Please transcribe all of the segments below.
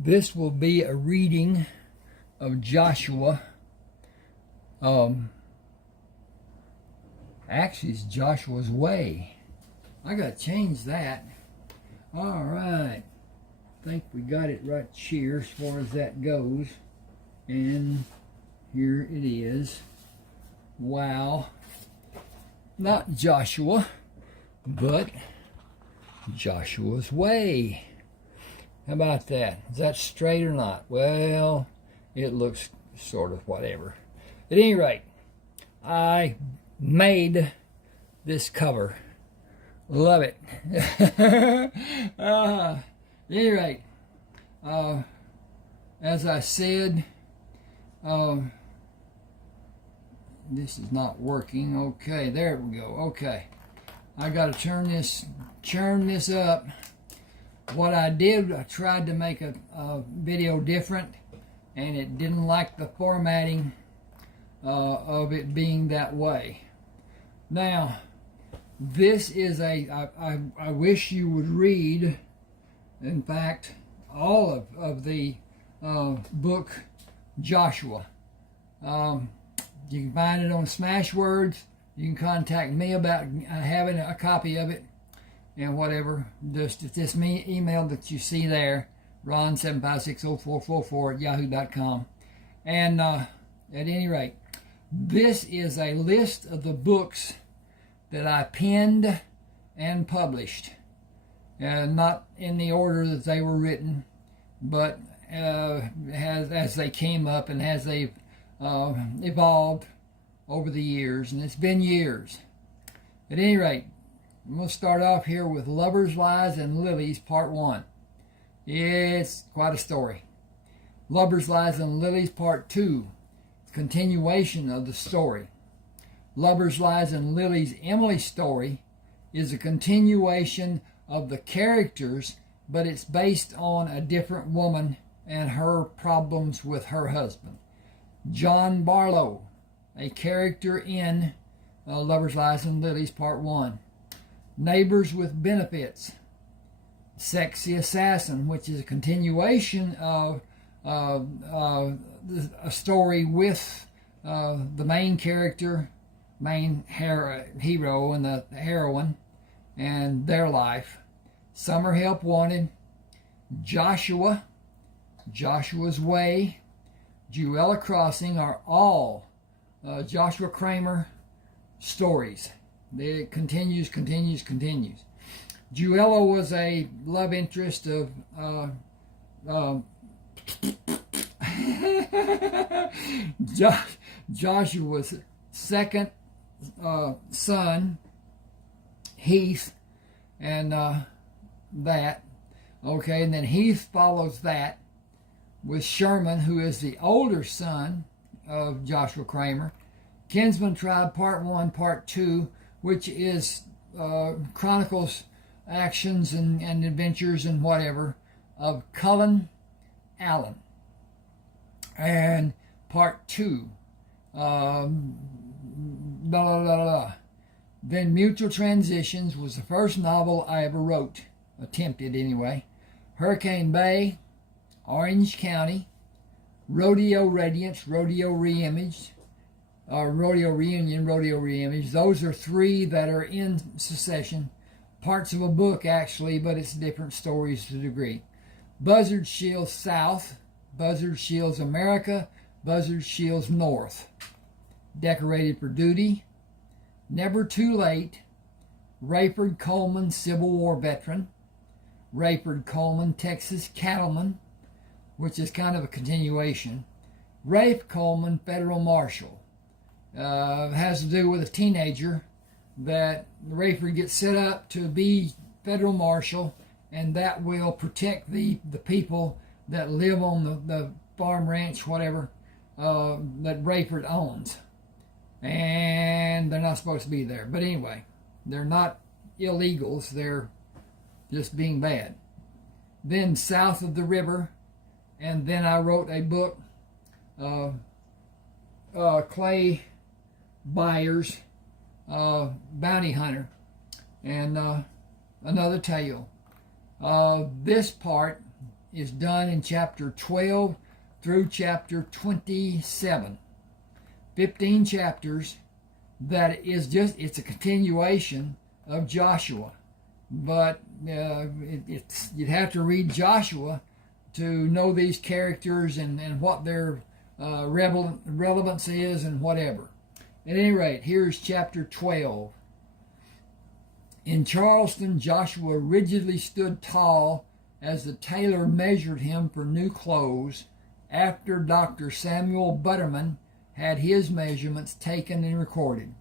This will be a reading of Joshua. Actually, it's Joshua's Way. I got to change that. All right. I think we got it right here as far as that goes. And here it is. Wow. Not Joshua, but Joshua's Way. How about that? Is that straight or not? Well, it looks sort of whatever. At any rate, I made this cover. Love it. At any rate, as I said, this is not working. Okay, there we go. Okay, I got to churn this up. What I did, I tried to make a video different, and it didn't like the formatting of it being that way. Now, this is I wish you would read, in fact, all of the book Joshua. You can find it on Smashwords. You can contact me about having a copy of it and whatever. Just this email that you see there, ron7560444@yahoo.com. And at any rate, this is a list of the books that I penned and published. Not in the order that they were written, but as they came up and as they've evolved over the years, and it's been years. At any rate, I'm going to start off here with Lovers, Lies, and Lilies, Part 1. It's quite a story. Lovers, Lies, and Lilies, Part 2. Continuation of the story. Lovers, Lies, and Lilies, Emily's story is a continuation of the characters, but it's based on a different woman and her problems with her husband. John Barlow, a character in Lovers, Lies, and Lilies, Part 1. Neighbors with Benefits. Sexy Assassin, which is a continuation of a story with the main character, main hero and the heroine, and their life. Summer Help Wanted. Joshua, Joshua's Way, Guile Crossing are all Joshua Crammer stories. It continues. Guile was a love interest of Joshua's second son, Heath, and that. Okay, and then Heath follows that with Sherman, who is the older son of Joshua Crammer. Kinsman Tribe, Part 1, Part 2, which is chronicles actions and adventures and whatever of Cullen Allen. And Part 2, Then Mutual Transitions was the first novel I ever wrote, attempted anyway. Hurricane Bay, Orange County, Rodeo Radiance, Rodeo Reimaged, Rodeo Reunion, Rodeo Reimaged. Those are three that are in succession. Parts of a book, actually, but it's different stories to a degree. Buzzard Shields South, Buzzard Shields America, Buzzard Shields North. Decorated for Duty, Never Too Late, Rayford Coleman, Civil War veteran, Rayford Coleman, Texas cattleman, which is kind of a continuation. Rafe Coleman, Federal Marshal. Has to do with a teenager that Rayford gets set up to be Federal Marshal, and that will protect the people that live on the farm, ranch, whatever, that Rayford owns. And they're not supposed to be there. But anyway, they're not illegals. They're just being bad. Then South of the River. And then I wrote a book, Clay Byers, Bounty Hunter, and another tale. This part is done in chapter 12 through chapter 27. 15 chapters that is it's a continuation of Joshua. But you'd have to read Joshua to know these characters and what their relevance is and whatever. At any rate, here's chapter 12. In Charleston, Joshua rigidly stood tall as the tailor measured him for new clothes after Dr. Samuel Butterman had his measurements taken and recorded.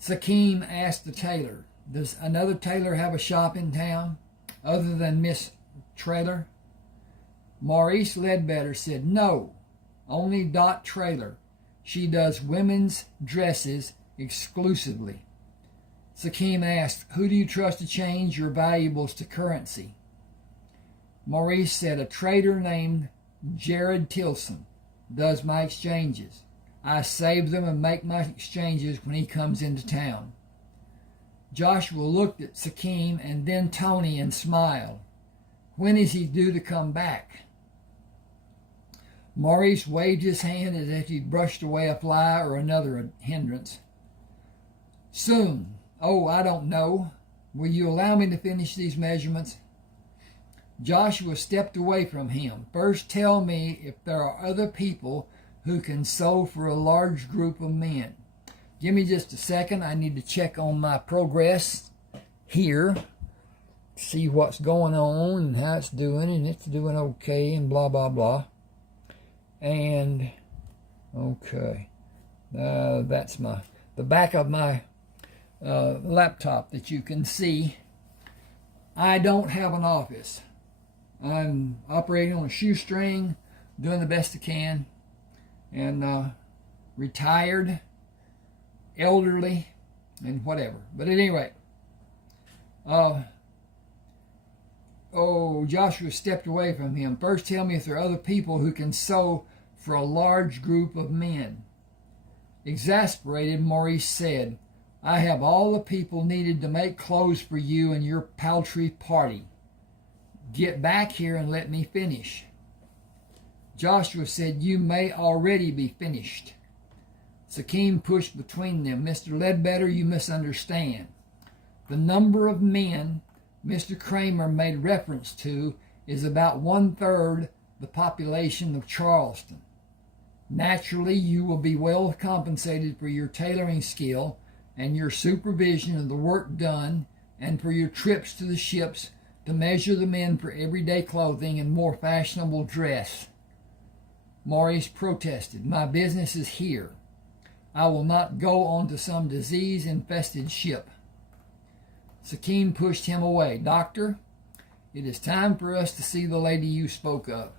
Sakim asked the tailor, "Does another tailor have a shop in town other than Miss Traitor?" Maurice Ledbetter said, "No, only Dot Trailer. She does women's dresses exclusively." Sakim asked, "Who do you trust to change your valuables to currency?" Maurice said, "A trader named Jared Tilson does my exchanges. I save them and make my exchanges when he comes into town." Joshua looked at Sakim and then Tony and smiled. "When is he due to come back?" Maurice waved his hand as if he'd brushed away a fly or another hindrance. "Soon. Oh, I don't know. Will you allow me to finish these measurements?" Joshua stepped away from him. "First tell me if there are other people who can sew for a large group of men." Give me just a second. I need to check on my progress here. See what's going on and how it's doing, and it's doing okay and blah, blah, blah. And, okay. That's the back of my laptop that you can see. I don't have an office. I'm operating on a shoestring, doing the best I can, and retired, elderly, and whatever. But at any rate, Joshua stepped away from him. "First tell me if there are other people who can sew for a large group of men." Exasperated, Maurice said, "I have all the people needed to make clothes for you and your paltry party. Get back here and let me finish." Joshua said, "You may already be finished." Sakim pushed between them. "Mr. Ledbetter, you misunderstand. The number of men Mr. Crammer made reference to is about 1/3 the population of Charleston. Naturally, you will be well compensated for your tailoring skill and your supervision of the work done, and for your trips to the ships to measure the men for everyday clothing and more fashionable dress." Maurice protested, "My business is here. I will not go on to some disease-infested ship." Sakim pushed him away. "Doctor, it is time for us to see the lady you spoke of.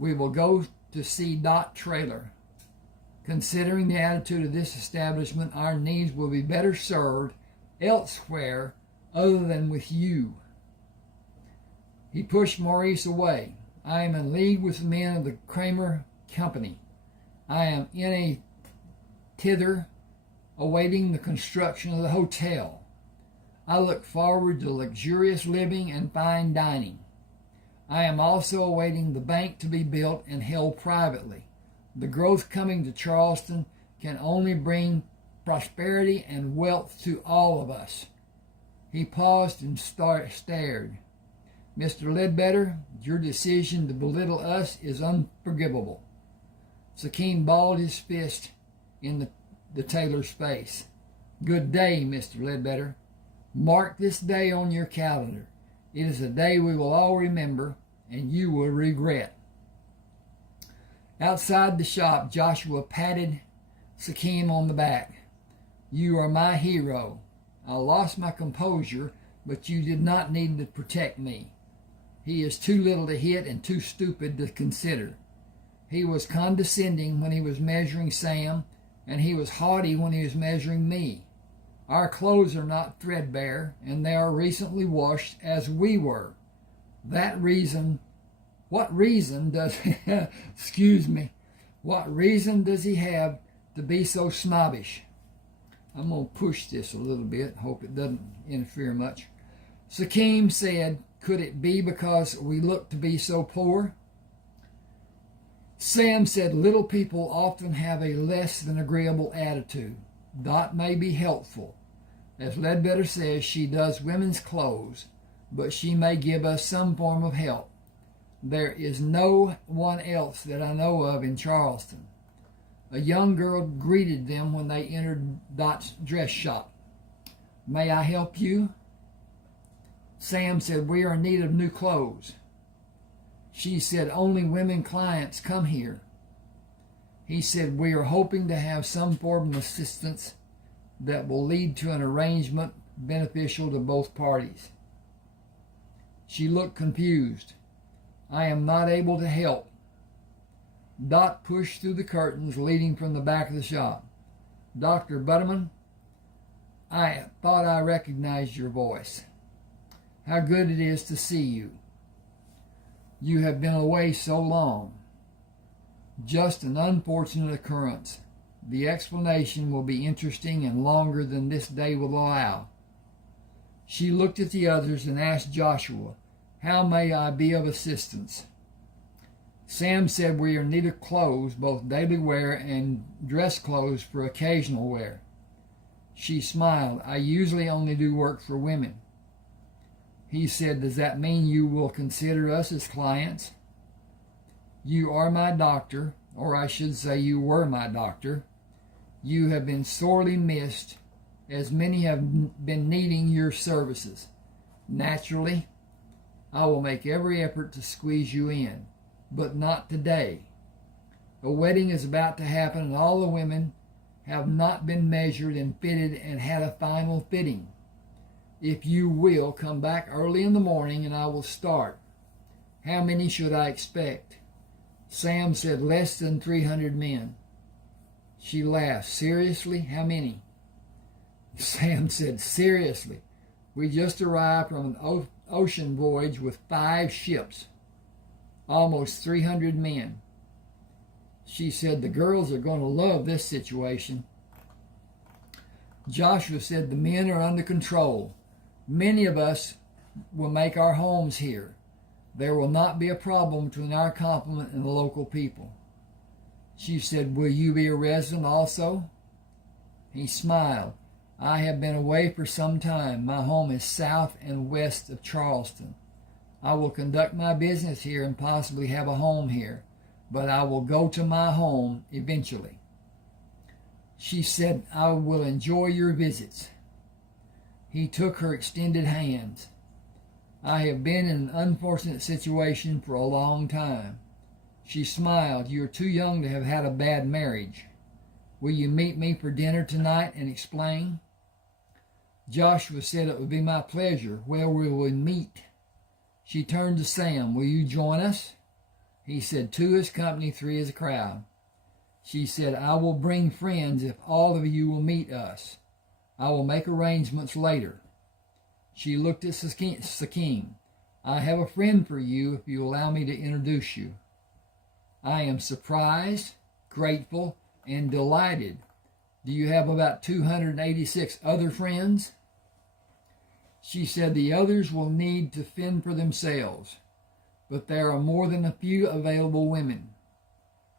We will go to see Dot Trailer. Considering the attitude of this establishment, our needs will be better served elsewhere other than with you." He pushed Maurice away. "I am in league with the men of the Crammer Company. I am in a thither awaiting the construction of the hotel. I look forward to luxurious living and fine dining. I am also awaiting the bank to be built and held privately. The growth coming to Charleston can only bring prosperity and wealth to all of us." He paused and stared. "Mr. Ledbetter, your decision to belittle us is unforgivable." Sakim balled his fist in the tailor's face. "Good day, Mr. Ledbetter. Mark this day on your calendar. It is a day we will all remember, and you will regret." Outside the shop, Joshua patted Sakim on the back. "You are my hero. I lost my composure, but you did not need to protect me. He is too little to hit and too stupid to consider. He was condescending when he was measuring Sam, and he was haughty when he was measuring me. Our clothes are not threadbare, and they are recently washed as we were. What reason does what reason does he have to be so snobbish?" I'm going to push this a little bit, hope it doesn't interfere much. Sakim said, Could it be because we look to be so poor? Sam said little people often have a less than agreeable attitude. Dot may be helpful. As Ledbetter says, she does women's clothes, but she may give us some form of help. There is no one else that I know of in Charleston. A young girl greeted them when they entered Dot's dress shop. May I help you? Sam said, we are in need of new clothes. She said, only women clients come here. He said, we are hoping to have some form of assistance that will lead to an arrangement beneficial to both parties. She looked confused. I am not able to help. Dot pushed through the curtains leading from the back of the shop. Dr. Butterman, I thought I recognized your voice. How good it is to see you. You have been away so long. Just an unfortunate occurrence. The explanation will be interesting and longer than this day will allow. She looked at the others and asked Joshua, how may I be of assistance? Sam said we are in need of clothes, both daily wear and dress clothes for occasional wear. She smiled. I usually only do work for women. He said, does that mean you will consider us as clients? You are my doctor, or I should say you were my doctor. You have been sorely missed, as many have been needing your services. Naturally, I will make every effort to squeeze you in, but not today. A wedding is about to happen, and all the women have not been measured and fitted and had a final fitting. If you will, come back early in the morning and I will start. How many should I expect? Sam said less than 300 men. She laughed. Seriously? How many? Sam said, seriously. We just arrived from an ocean voyage with 5 ships. Almost 300 men. She said, the girls are going to love this situation. Joshua said, the men are under control. Many of us will make our homes here. There will not be a problem between our complement and the local people. She said, will you be a resident also? He smiled. I have been away for some time. My home is south and west of Charleston. I will conduct my business here and possibly have a home here, but I will go to my home eventually. She said, I will enjoy your visits. He took her extended hands. I have been in an unfortunate situation for a long time. She smiled. You are too young to have had a bad marriage. Will you meet me for dinner tonight and explain? Joshua said it would be my pleasure. Where will we meet? She turned to Sam. Will you join us? He said, 2 is company, 3 is a crowd. She said, I will bring friends if all of you will meet us. I will make arrangements later. She looked at Sakim. I have a friend for you if you allow me to introduce you. I am surprised, grateful, and delighted. Do you have about 286 other friends? She said the others will need to fend for themselves, but there are more than a few available women.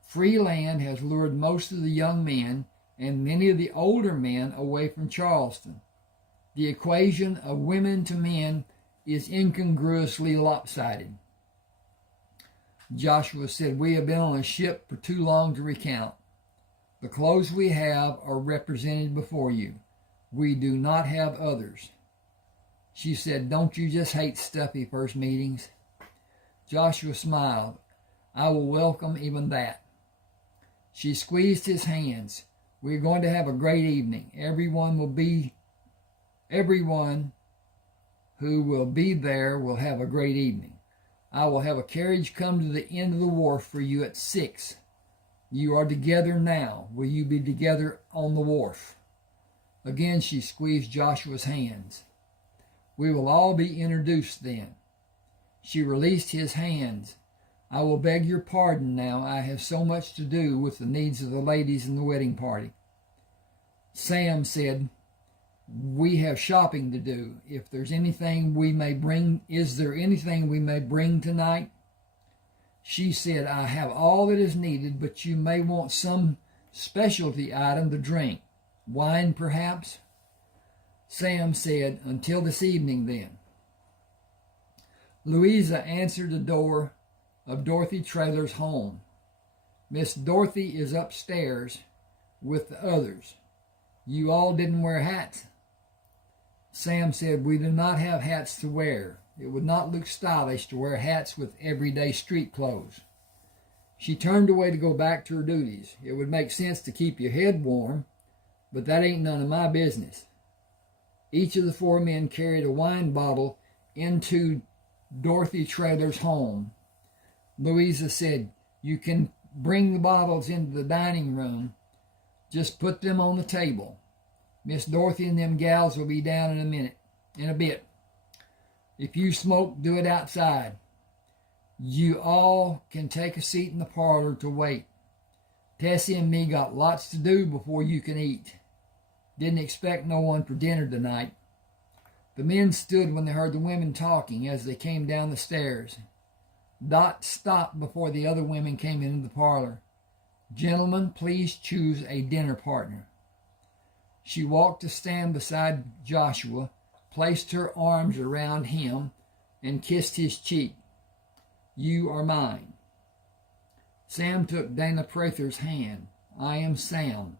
Free land has lured most of the young men and many of the older men away from Charleston. The equation of women to men is incongruously lopsided. Joshua said, we have been on a ship for too long to recount. The clothes we have are represented before you. We do not have others. She said, don't you just hate stuffy first meetings? Joshua smiled. I will welcome even that. She squeezed his hands. We're going to have a great evening. Everyone who will be there will have a great evening. I will have a carriage come to the end of the wharf for you at 6. You are together now. Will you be together on the wharf? Again, she squeezed Joshua's hands. We will all be introduced then. She released his hands. I will beg your pardon now. I have so much to do with the needs of the ladies in the wedding party. Sam said, We have shopping to do. If there's anything we may bring, is there anything we may bring tonight? She said, I have all that is needed, but you may want some specialty item to drink. Wine, perhaps? Sam said, until this evening, then. Louisa answered the door of Dorothy Traylor's home. Miss Dorothy is upstairs with the others. You all didn't wear hats. Sam said, we do not have hats to wear. It would not look stylish to wear hats with everyday street clothes. She turned away to go back to her duties. It would make sense to keep your head warm, but that ain't none of my business. Each of the four men carried a wine bottle into Dorothy Traylor's home. Louisa said, you can bring the bottles into the dining room. Just put them on the table. Miss Dorothy and them gals will be down in a bit. If you smoke, do it outside. You all can take a seat in the parlor to wait. Tessie and me got lots to do before you can eat. Didn't expect no one for dinner tonight. The men stood when they heard the women talking as they came down the stairs. Dot stopped before the other women came into the parlor. Gentlemen, please choose a dinner partner. She walked to stand beside Joshua, placed her arms around him, and kissed his cheek. You are mine. Sam took Dana Prather's hand. I am Sam.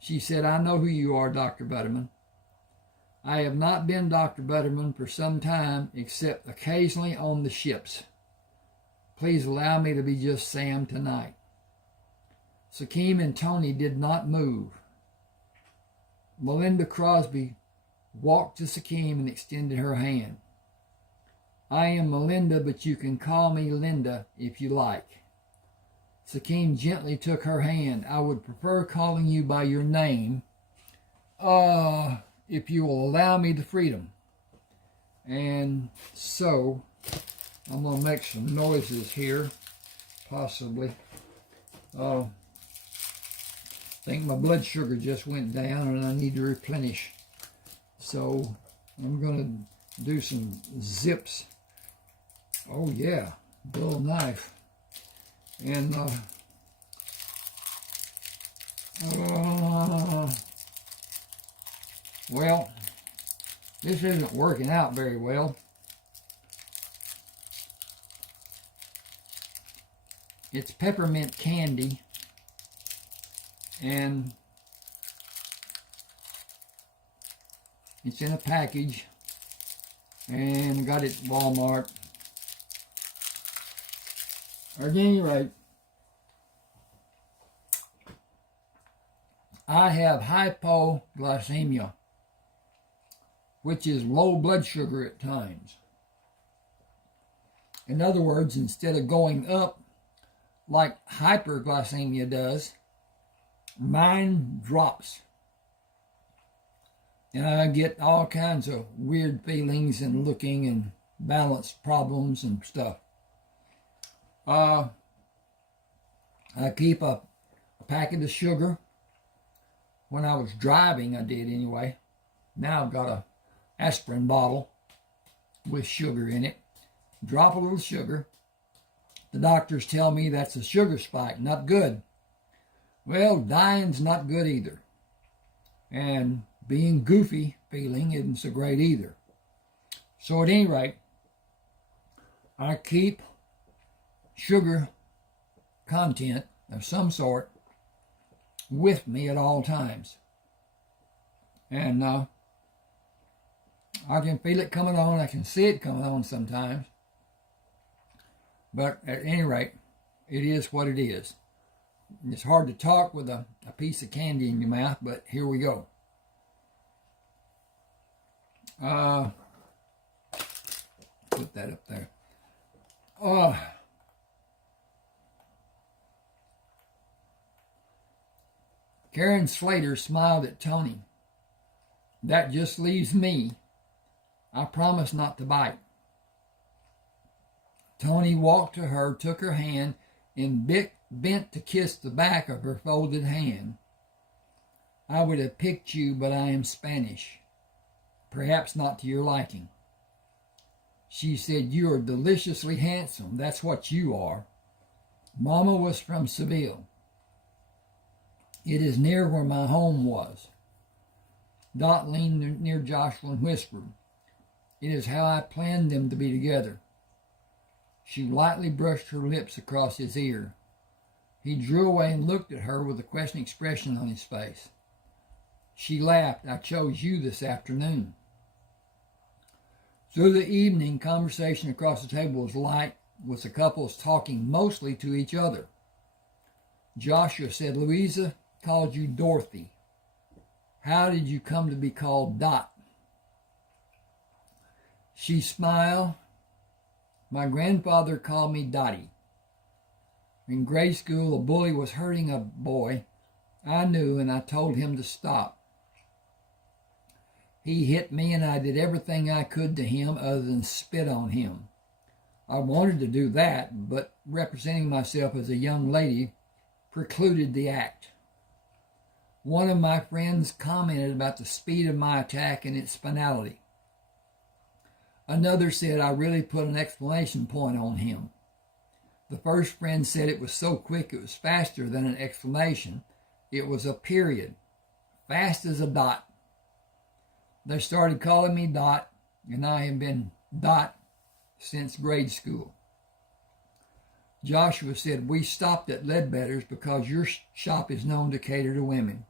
She said, I know who you are, Dr. Butterman. I have not been Dr. Butterman for some time, except occasionally on the ships. Please allow me to be just Sam tonight. Sakim and Tony did not move. Melinda Crosby walked to Sakim and extended her hand. I am Melinda, but you can call me Linda if you like. Sakim gently took her hand. I would prefer calling you by your name, if you will allow me the freedom. And so, I'm going to make some noises here, possibly. I think my blood sugar just went down and I need to replenish. So, I'm going to do some zips. Oh yeah, dull knife. And well, this isn't working out very well. It's peppermint candy, and it's in a package, and got it at Walmart. At any rate, I have hypoglycemia, which is low blood sugar at times. In other words, instead of going up like hyperglycemia does, mine drops. And I get all kinds of weird feelings and looking and balance problems and stuff. I keep a packet of sugar. When I was driving, I did anyway. Now I've got a aspirin bottle with sugar in it. Drop a little sugar. The doctors tell me that's a sugar spike, not good. Well, dying's not good either. And being goofy feeling isn't so great either. So at any rate, I keep sugar content of some sort with me at all times. And I can feel it coming on. I can see it coming on sometimes. But at any rate, it is what it is. It's hard to talk with a piece of candy in your mouth, but here we go. Put that up there. Karen Slater smiled at Tony. That just leaves me. I promise not to bite. Tony walked to her, took her hand, and bent to kiss the back of her folded hand. I would have picked you, but I am Spanish. perhaps not to your liking. She said, "You are deliciously handsome. That's what you are." Mama was from Seville. "It is near where my home was." Dot leaned near Joshua and whispered, "It is how I planned them to be together." She lightly brushed her lips across his ear. He drew away and looked at her with a questioning expression on his face. She laughed. "I chose you this afternoon." Through the evening, conversation across the table was light, with the couples talking mostly to each other. Joshua said, "Louisa called you Dorothy. How did you come to be called Dot?" She smiled. "My grandfather called me Dottie. In grade school, a bully was hurting a boy I knew, and I told him to stop. He hit me, and I did everything I could to him other than spit on him. I wanted to do that, but representing myself as a young lady precluded the act. One of my friends commented about the speed of my attack and its finality. Another said I really put an exclamation point on him. The first friend said it was so quick it was faster than an exclamation. It was a period, fast as a dot. They started calling me Dot, and I have been Dot since grade school." Joshua said, "We stopped at Ledbetter's because your shop is known to cater to women.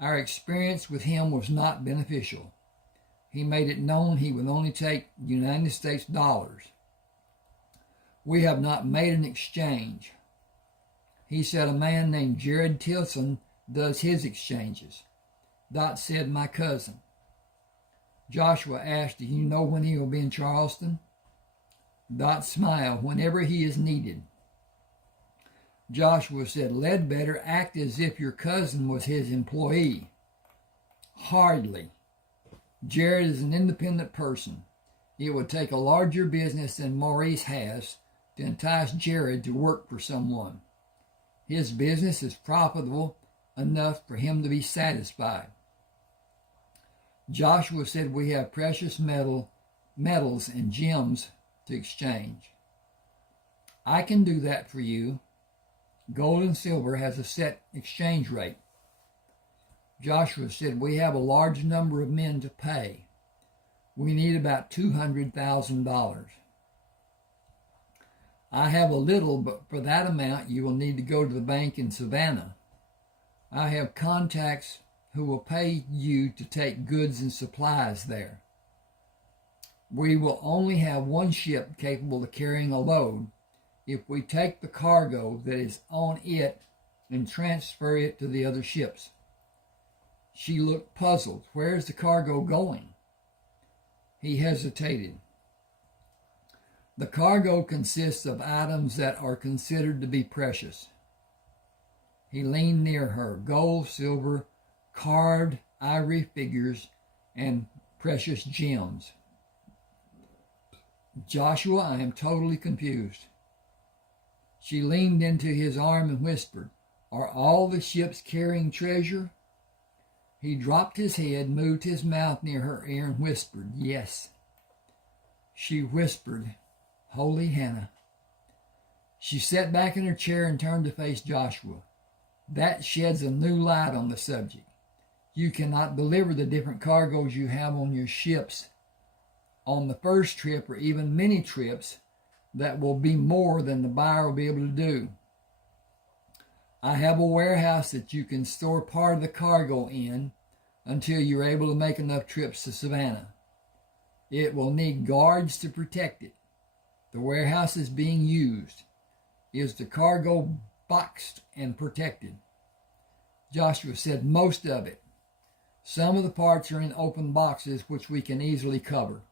Our experience with him was not beneficial. He made it known he would only take United States dollars. We have not made an exchange. He said a man named Jared Tilson does his exchanges." Dot said, "My cousin." Joshua asked, "Do you know when he will be in Charleston?" Dot smiled, "Whenever he is needed." Joshua said, "Ledbetter act as if your cousin was his employee." "Hardly. Jared is an independent person. It would take a larger business than Maurice has to entice Jared to work for someone. His business is profitable enough for him to be satisfied." Joshua said, "We have precious metals and gems to exchange." "I can do that for you. Gold and silver has a set exchange rate." Joshua said, "We have a large number of men to pay. We need about $200,000. I have a little, but for that amount you will need to go to the bank in Savannah. I have contacts who will pay you to take goods and supplies there. We will only have one ship capable of carrying a load. If we take the cargo that is on it and transfer it to the other ships." She looked puzzled. "Where is the cargo going?" He hesitated. "The cargo consists of items that are considered to be precious." He leaned near her. "Gold, silver, carved ivory figures, and precious gems." "Joshua, I am totally confused." She leaned into his arm and whispered, "Are all the ships carrying treasure?" He dropped his head, moved his mouth near her ear, and whispered, "Yes." She whispered, "Holy Hannah." She sat back in her chair and turned to face Joshua. "That sheds a new light on the subject. You cannot deliver the different cargoes you have on your ships on the first trip or even many trips. That will be more than the buyer will be able to do. I have a warehouse that you can store part of the cargo in until you're able to make enough trips to Savannah. It will need guards to protect it. The warehouse is being used. Is the cargo boxed and protected?" Joshua said, "Most of it. Some of the parts are in open boxes which we can easily cover.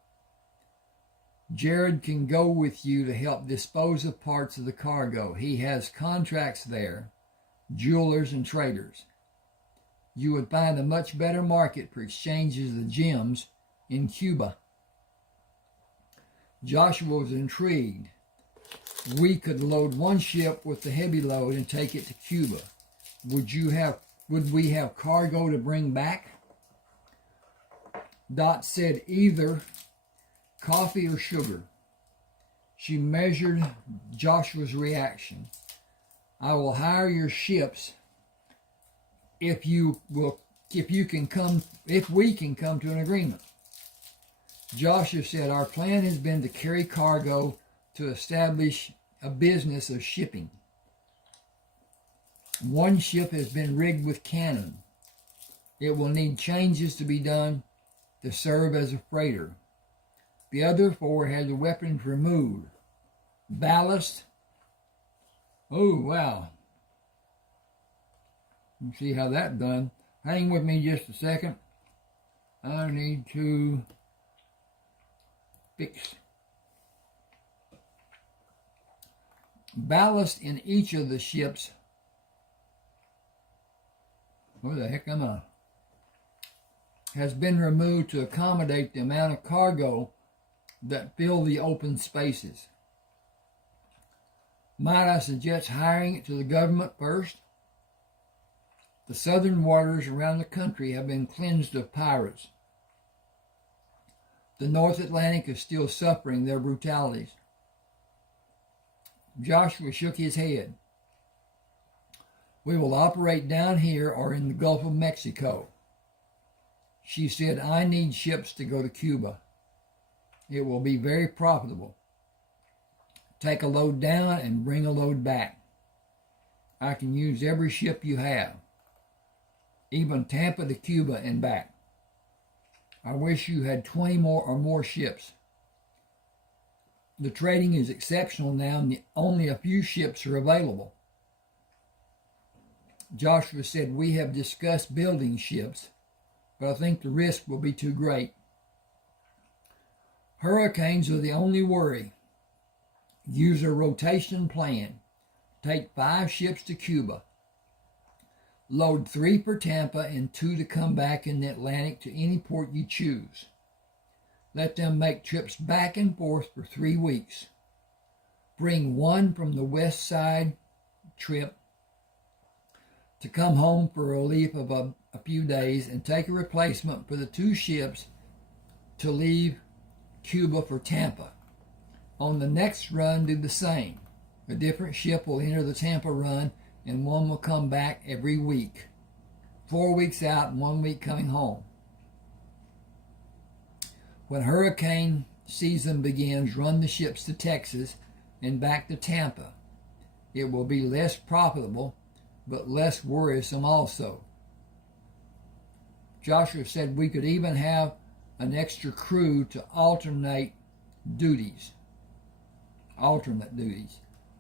Jared can go with you to help dispose of parts of the cargo. He has contracts there, jewelers and traders. You would find a much better market for exchanges of the gems in Cuba." Joshua was intrigued. "We could load one ship with the heavy load and take it to Cuba. Would we have cargo to bring back?" Dot said either coffee or sugar. She measured Joshua's reaction. I will hire your ships if we can come to an agreement. Joshua said, our plan has been to carry cargo to establish a business of shipping. One ship has been rigged with cannon. It will need changes to be done to serve as a freighter. The other 4 had the weapons removed. Ballast. Oh, wow. Let's see how that's done. Hang with me just a second. I need to fix. Ballast in each of the ships. Where the heck am I? Has been removed to accommodate the amount of cargo that fill the open spaces. Might I suggest hiring it to the government first? The southern waters around the country have been cleansed of pirates. The North Atlantic is still suffering their brutalities. Joshua shook his head. We will operate down here or in the Gulf of Mexico. She said, I need ships to go to Cuba. It will be very profitable. Take a load down and bring a load back. I can use every ship you have, even Tampa to Cuba and back. I wish you had 20 more ships. The trading is exceptional now and only a few ships are available. Joshua said, we have discussed building ships, but I think the risk will be too great. Hurricanes are the only worry. Use a rotation plan. Take 5 ships to Cuba. Load 3 for Tampa and 2 to come back in the Atlantic to any port you choose. Let them make trips back and forth for 3 weeks. Bring 1 from the west side trip to come home for relief of a few days, and take a replacement for the 2 ships to leave Cuba for Tampa. On the next run, do the same. A different ship will enter the Tampa run, and 1 will come back every week. 4 weeks out and 1 week coming home. When hurricane season begins, run the ships to Texas and back to Tampa. It will be less profitable, but less worrisome also. Joshua said we could even have an extra crew to alternate duties.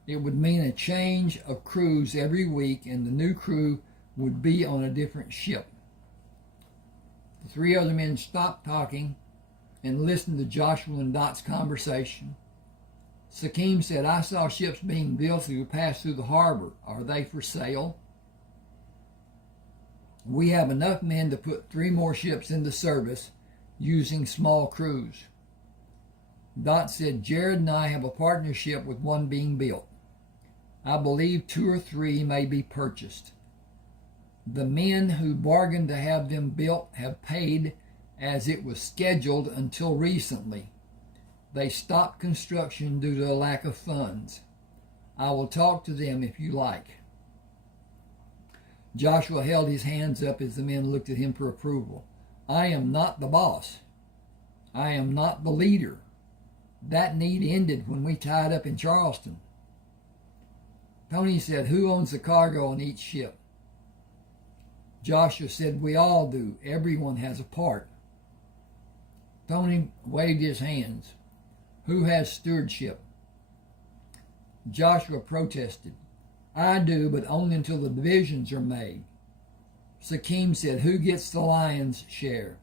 It would mean a change of crews every week, and the new crew would be on a different ship. The 3 other men stopped talking and listened to Joshua and Dot's conversation. Sakim said, I saw ships being built to pass through the harbor. Are they for sale? We have enough men to put 3 more ships into service using small crews. Dot said, Jared and I have a partnership with 1 being built. I believe 2 or 3 may be purchased. The men who bargained to have them built have paid as it was scheduled until recently. They stopped construction due to a lack of funds. I will talk to them if you like. Joshua held his hands up as the men looked at him for approval. I am not the boss. I am not the leader. That need ended when we tied up in Charleston. Tony said, who owns the cargo on each ship? Joshua said, we all do. Everyone has a part. Tony waved his hands. Who has stewardship? Joshua protested. I do, but only until the divisions are made. Sakim said, who gets the lion's share?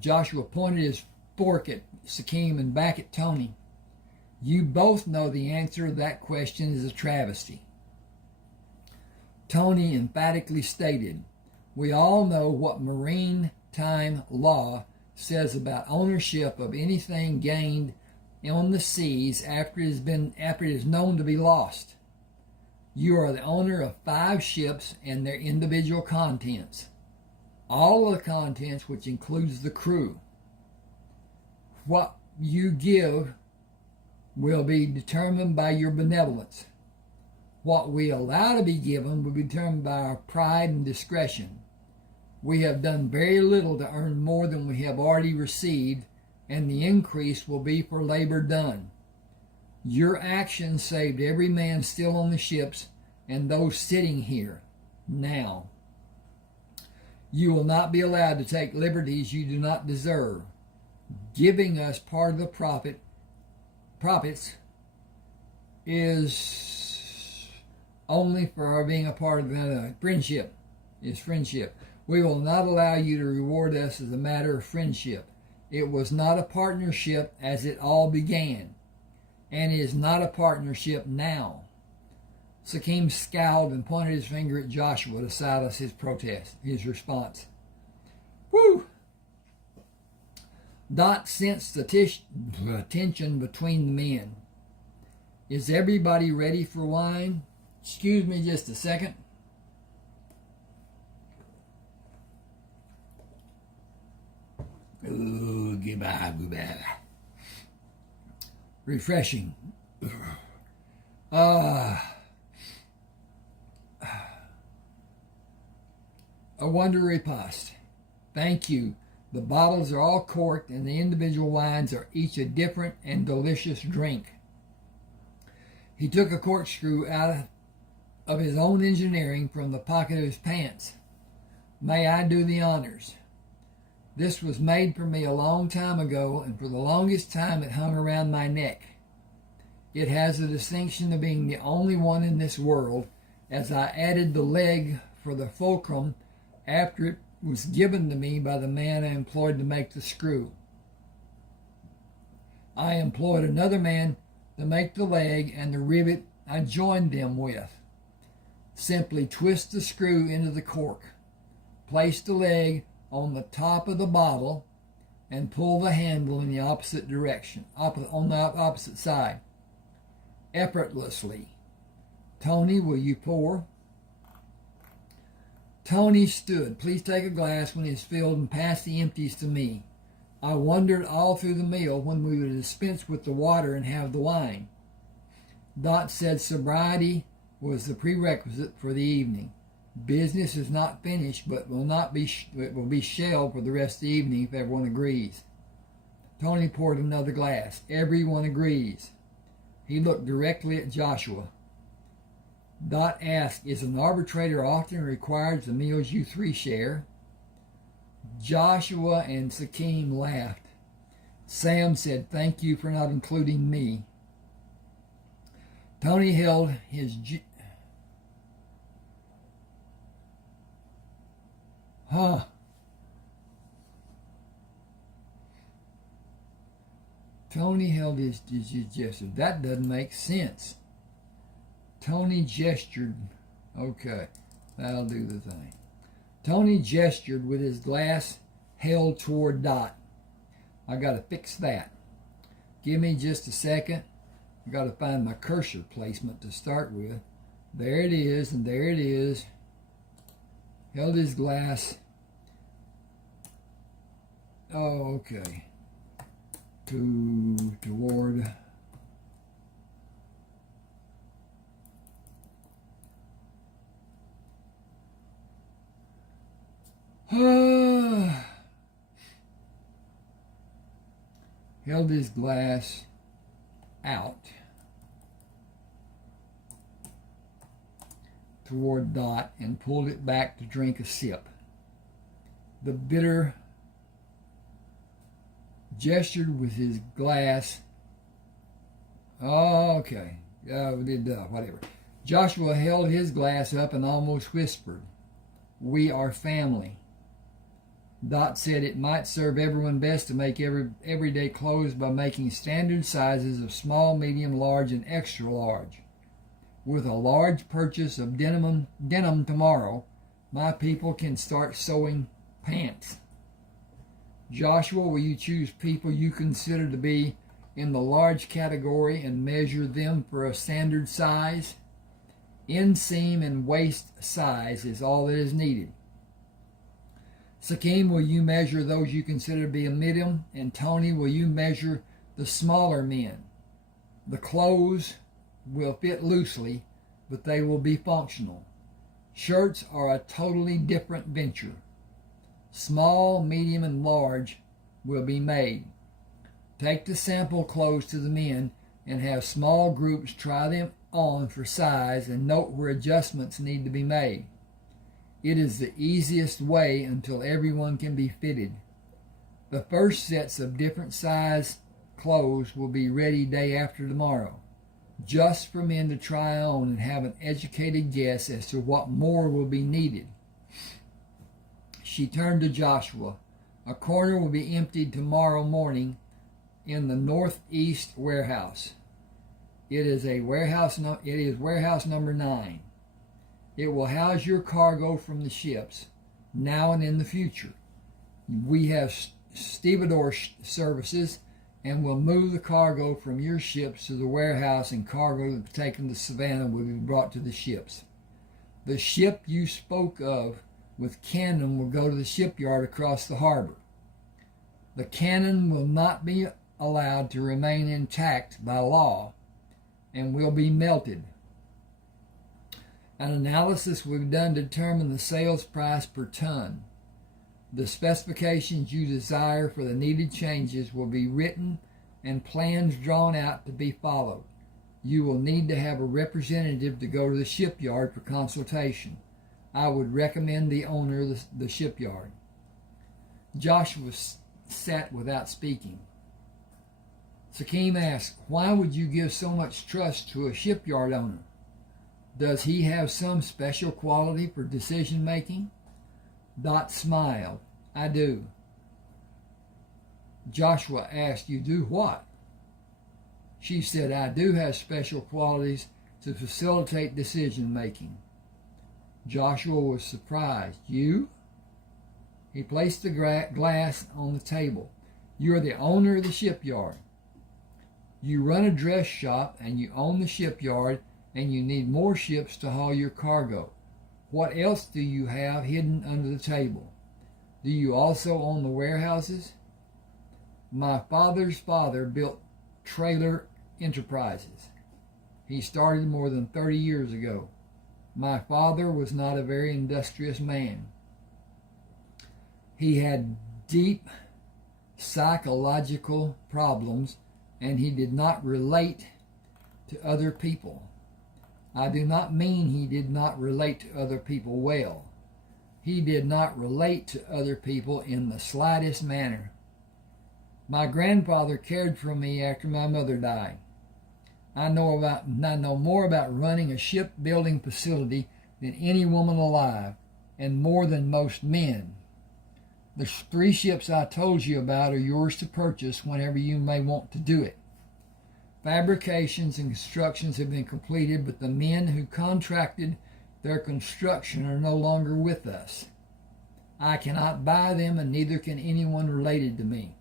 Joshua pointed his fork at Sakim and back at Tony. You both know the answer to that question is a travesty. Tony emphatically stated, we all know what maritime law says about ownership of anything gained on the seas after it is known to be lost. You are the owner of 5 ships and their individual contents. all of the contents, which includes the crew. What you give will be determined by your benevolence. What we allow to be given will be determined by our pride and discretion. We have done very little to earn more than we have already received, and the increase will be for labor done. Your actions saved every man still on the ships and those sitting here now. You will not be allowed to take liberties you do not deserve. Giving us part of the profits is only for our being a part of the friendship. Is friendship. We will not allow you to reward us as a matter of friendship. It was not a partnership as it all began, and is not a partnership now. Sakim scowled and pointed his finger at Joshua to silence his protest, his response. Woo! Dot sensed the tension between the men. Is everybody ready for wine? Excuse me just a second. Ooh, goodbye. Refreshing. A wonder riposte. Thank you. The bottles are all corked and the individual wines are each a different and delicious drink. He took a corkscrew out of his own engineering from the pocket of his pants. May I do the honors? This was made for me a long time ago, and for the longest time it hung around my neck. It has the distinction of being the only one in this world, as I added the leg for the fulcrum after it was given to me by the man I employed to make the screw. I employed another man to make the leg and the rivet I joined them with. Simply twist the screw into the cork. Place the leg on the top of the bottle and pull the handle in the opposite direction, on the opposite side. Effortlessly. Tony, will you pour? Tony stood. Please take a glass when it's filled and pass the empties to me. I wondered all through the meal when we would dispense with the water and have the wine. Dot said sobriety was the prerequisite for the evening. Business is not finished, but it will be shelved for the rest of the evening if everyone agrees. Tony poured another glass. Everyone agrees. He looked directly at Joshua. Dot asked, is an arbitrator often required to the meals you three share? Joshua and Sakim laughed. Sam said, thank you for not including me. Tony held his... Tony held his gesture. That doesn't make sense. Tony gestured. Okay, that'll do the thing. Tony gestured with his glass held toward Dot. I got to fix that. Give me just a second. I got to find my cursor placement to start with. There it is, and there it is. Held his glass. Oh, okay. Toward. Held his glass out toward Dot and pulled it back to drink a sip. The bitter gestured with his glass. Oh, okay. Whatever. Joshua held his glass up and almost whispered, we are family. Dot said it might serve everyone best to make everyday clothes by making standard sizes of small, medium, large, and extra large. With a large purchase of denim tomorrow, my people can start sewing pants. Joshua, will you choose people you consider to be in the large category and measure them for a standard size? Inseam and waist size is all that is needed. Sakim, will you measure those you consider to be a medium? And Tony, will you measure the smaller men? The clothes will fit loosely, but they will be functional. Shirts are a totally different venture. Small, medium, and large will be made. Take the sample clothes to the men and have small groups try them on for size and note where adjustments need to be made. It is the easiest way until everyone can be fitted. The first sets of different size clothes will be ready day after tomorrow, just for men to try on and have an educated guess as to what more will be needed. She turned to Joshua. A corner will be emptied tomorrow morning in the northeast warehouse. It is warehouse number 9. It will house your cargo from the ships, now and in the future. We have stevedore services and will move the cargo from your ships to the warehouse, and cargo taken to Savannah will be brought to the ships. The ship you spoke of with cannon will go to the shipyard across the harbor. The cannon will not be allowed to remain intact by law and will be melted. An analysis will be done to determine the sales price per ton. The specifications you desire for the needed changes will be written and plans drawn out to be followed. You will need to have a representative to go to the shipyard for consultation. I would recommend the owner of the shipyard. Joshua sat without speaking. Sakim asked, "Why would you give so much trust to a shipyard owner? Does he have some special quality for decision making?" Dot smiled. "I do." Joshua asked, "You do what?" She said, "I do have special qualities to facilitate decision making." Joshua was surprised. "You?" He placed the glass on the table. "You are the owner of the shipyard. You run a dress shop and you own the shipyard, and you need more ships to haul your cargo. What else do you have hidden under the table? Do you also own the warehouses?" "My father's father built trailer enterprises. He started more than 30 years ago. My father was not a very industrious man. He had deep psychological problems, and he did not relate to other people. I do not mean he did not relate to other people well. He did not relate to other people in the slightest manner. My grandfather cared for me after my mother died. I know more about running a shipbuilding facility than any woman alive, and more than most men. The 3 ships I told you about are yours to purchase whenever you may want to do it. Fabrications and constructions have been completed, but the men who contracted their construction are no longer with us. I cannot buy them, and neither can anyone related to me.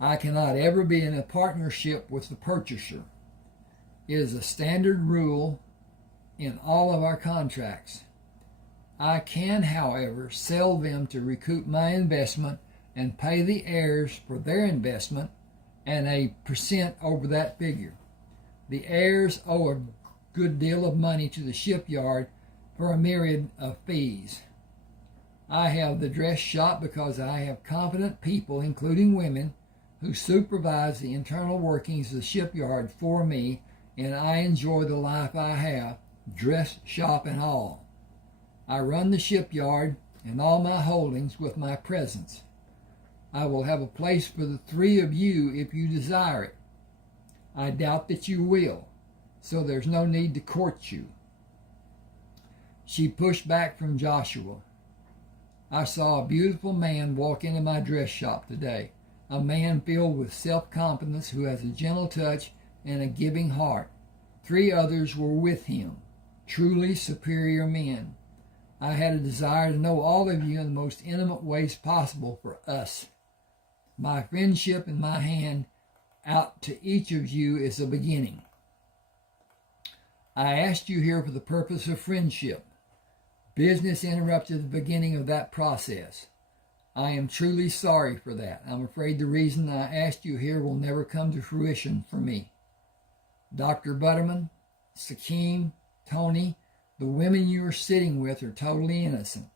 I cannot ever be in a partnership with the purchaser. It is a standard rule in all of our contracts. I can, however, sell them to recoup my investment and pay the heirs for their investment and a % over that figure. The heirs owe a good deal of money to the shipyard for a myriad of fees. I have the dress shop because I have competent people, including women, who supervise the internal workings of the shipyard for me, and I enjoy the life I have, dress shop and all. I run the shipyard and all my holdings with my presence. I will have a place for the 3 of you if you desire it. I doubt that you will, so there's no need to court you." She pushed back from Joshua. "I saw a beautiful man walk into my dress shop today, a man filled with self-confidence who has a gentle touch and a giving heart. 3 others were with him, truly superior men. I had a desire to know all of you in the most intimate ways possible for us. My friendship and my hand out to each of you is a beginning. I asked you here for the purpose of friendship. Business interrupted the beginning of that process. I am truly sorry for that. I'm afraid the reason I asked you here will never come to fruition for me. Dr. Butterman, Sakim, Tony, the women you are sitting with are totally innocent.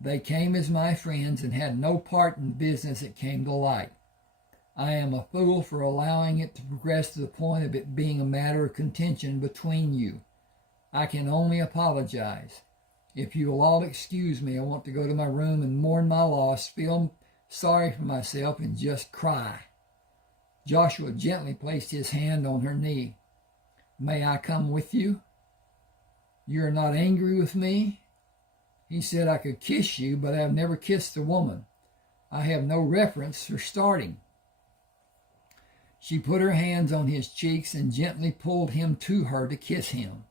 They came as my friends and had no part in the business that came to light. I am a fool for allowing it to progress to the point of it being a matter of contention between you. I can only apologize. If you will all excuse me, I want to go to my room and mourn my loss, feel sorry for myself, and just cry. Joshua gently placed his hand on her knee. May I come with you? You are not angry with me? He said I could kiss you, but I have never kissed a woman. I have no reference for starting. She put her hands on his cheeks and gently pulled him to her to kiss him.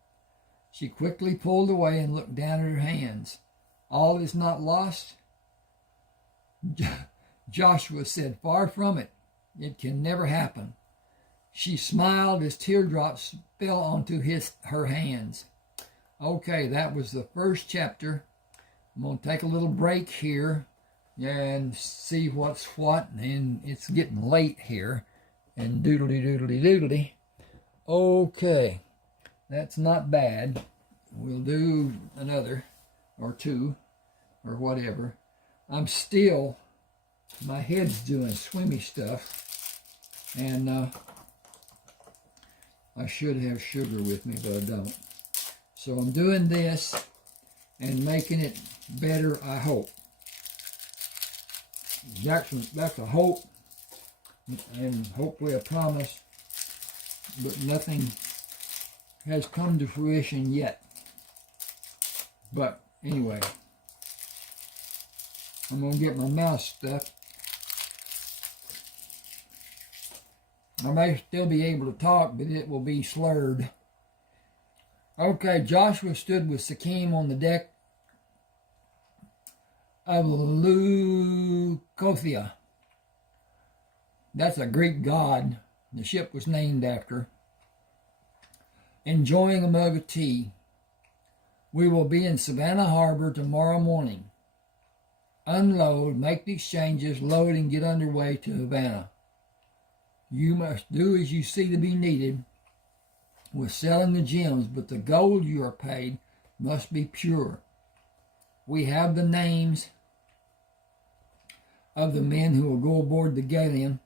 She quickly pulled away and looked down at her hands. All is not lost? Joshua said, far from it. It can never happen. She smiled as teardrops fell onto her hands. Okay, that was the first chapter. I'm going to take a little break here and see what's what. And it's getting late here. And doodly. Okay, that's not bad. We'll do another or two or whatever. My head's doing swimmy stuff. And I should have sugar with me, but I don't. So I'm doing this and making it better, I hope. That's a hope and hopefully a promise, but nothing has come to fruition yet. But anyway, I'm going to get my mouth stuffed. I may still be able to talk, but it will be slurred. Okay, Joshua stood with Sakim on the deck of Leucothea. That's a Greek god the ship was named after. Enjoying a mug of tea. We will be in Savannah Harbor tomorrow morning. Unload, make the exchanges, load, and get underway to Havana. You must do as you see to be needed with selling the gems, but the gold you are paid must be pure. We have the names of the men who will go aboard the galleon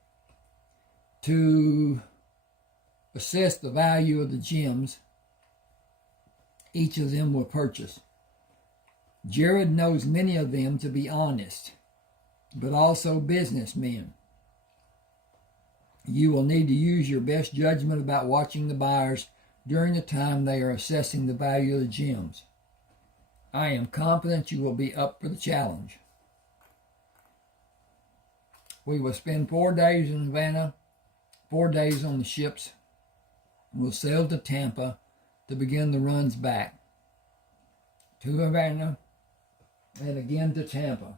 to assess the value of the gems each of them will purchase. Jared knows many of them to be honest, but also businessmen. You will need to use your best judgment about watching the buyers during the time they are assessing the value of the gems. I am confident you will be up for the challenge. We will spend 4 days in Havana, 4 days on the ships. We'll sail to Tampa to begin the runs back to Havana and again to Tampa.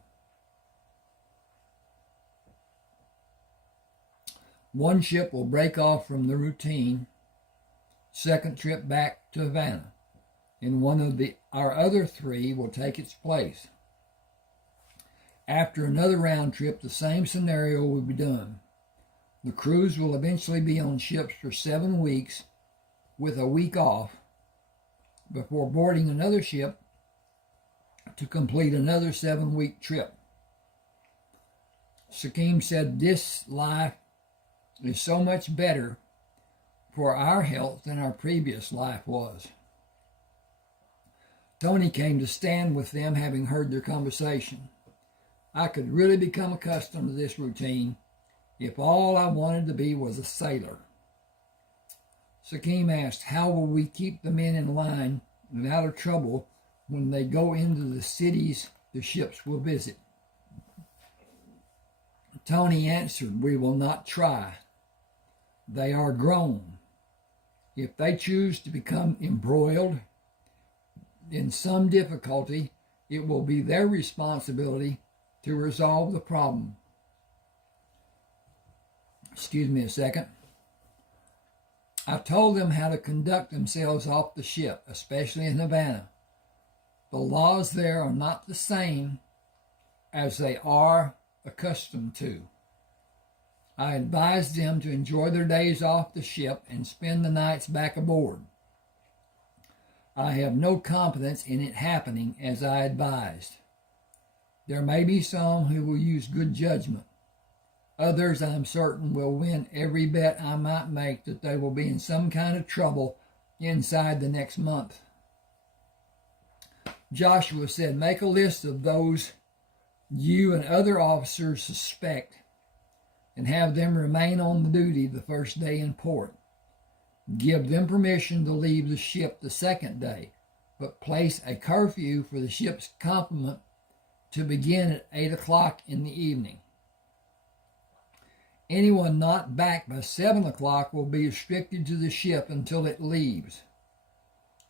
One ship will break off from the routine second trip back to Havana, and one of our other 3 will take its place. After another round trip, the same scenario will be done. The crews will eventually be on ships for 7 weeks with a week off before boarding another ship to complete another 7-week trip. Sakim said this life is so much better for our health than our previous life was. Tony came to stand with them, having heard their conversation. I could really become accustomed to this routine if all I wanted to be was a sailor. Sakim asked, how will we keep the men in line and out of trouble when they go into the cities the ships will visit? Tony answered, we will not try. They are grown. If they choose to become embroiled in some difficulty, it will be their responsibility to resolve the problem. Excuse me a second. I told them how to conduct themselves off the ship, especially in Havana. The laws there are not the same as they are accustomed to. I advised them to enjoy their days off the ship and spend the nights back aboard. I have no confidence in it happening as I advised. There may be some who will use good judgment. Others, I'm certain, will win every bet I might make that they will be in some kind of trouble inside the next month. Joshua said, make a list of those you and other officers suspect and have them remain on the duty the first day in port. Give them permission to leave the ship the second day, but place a curfew for the ship's complement to begin at 8 o'clock in the evening. Anyone not back by 7 o'clock will be restricted to the ship until it leaves.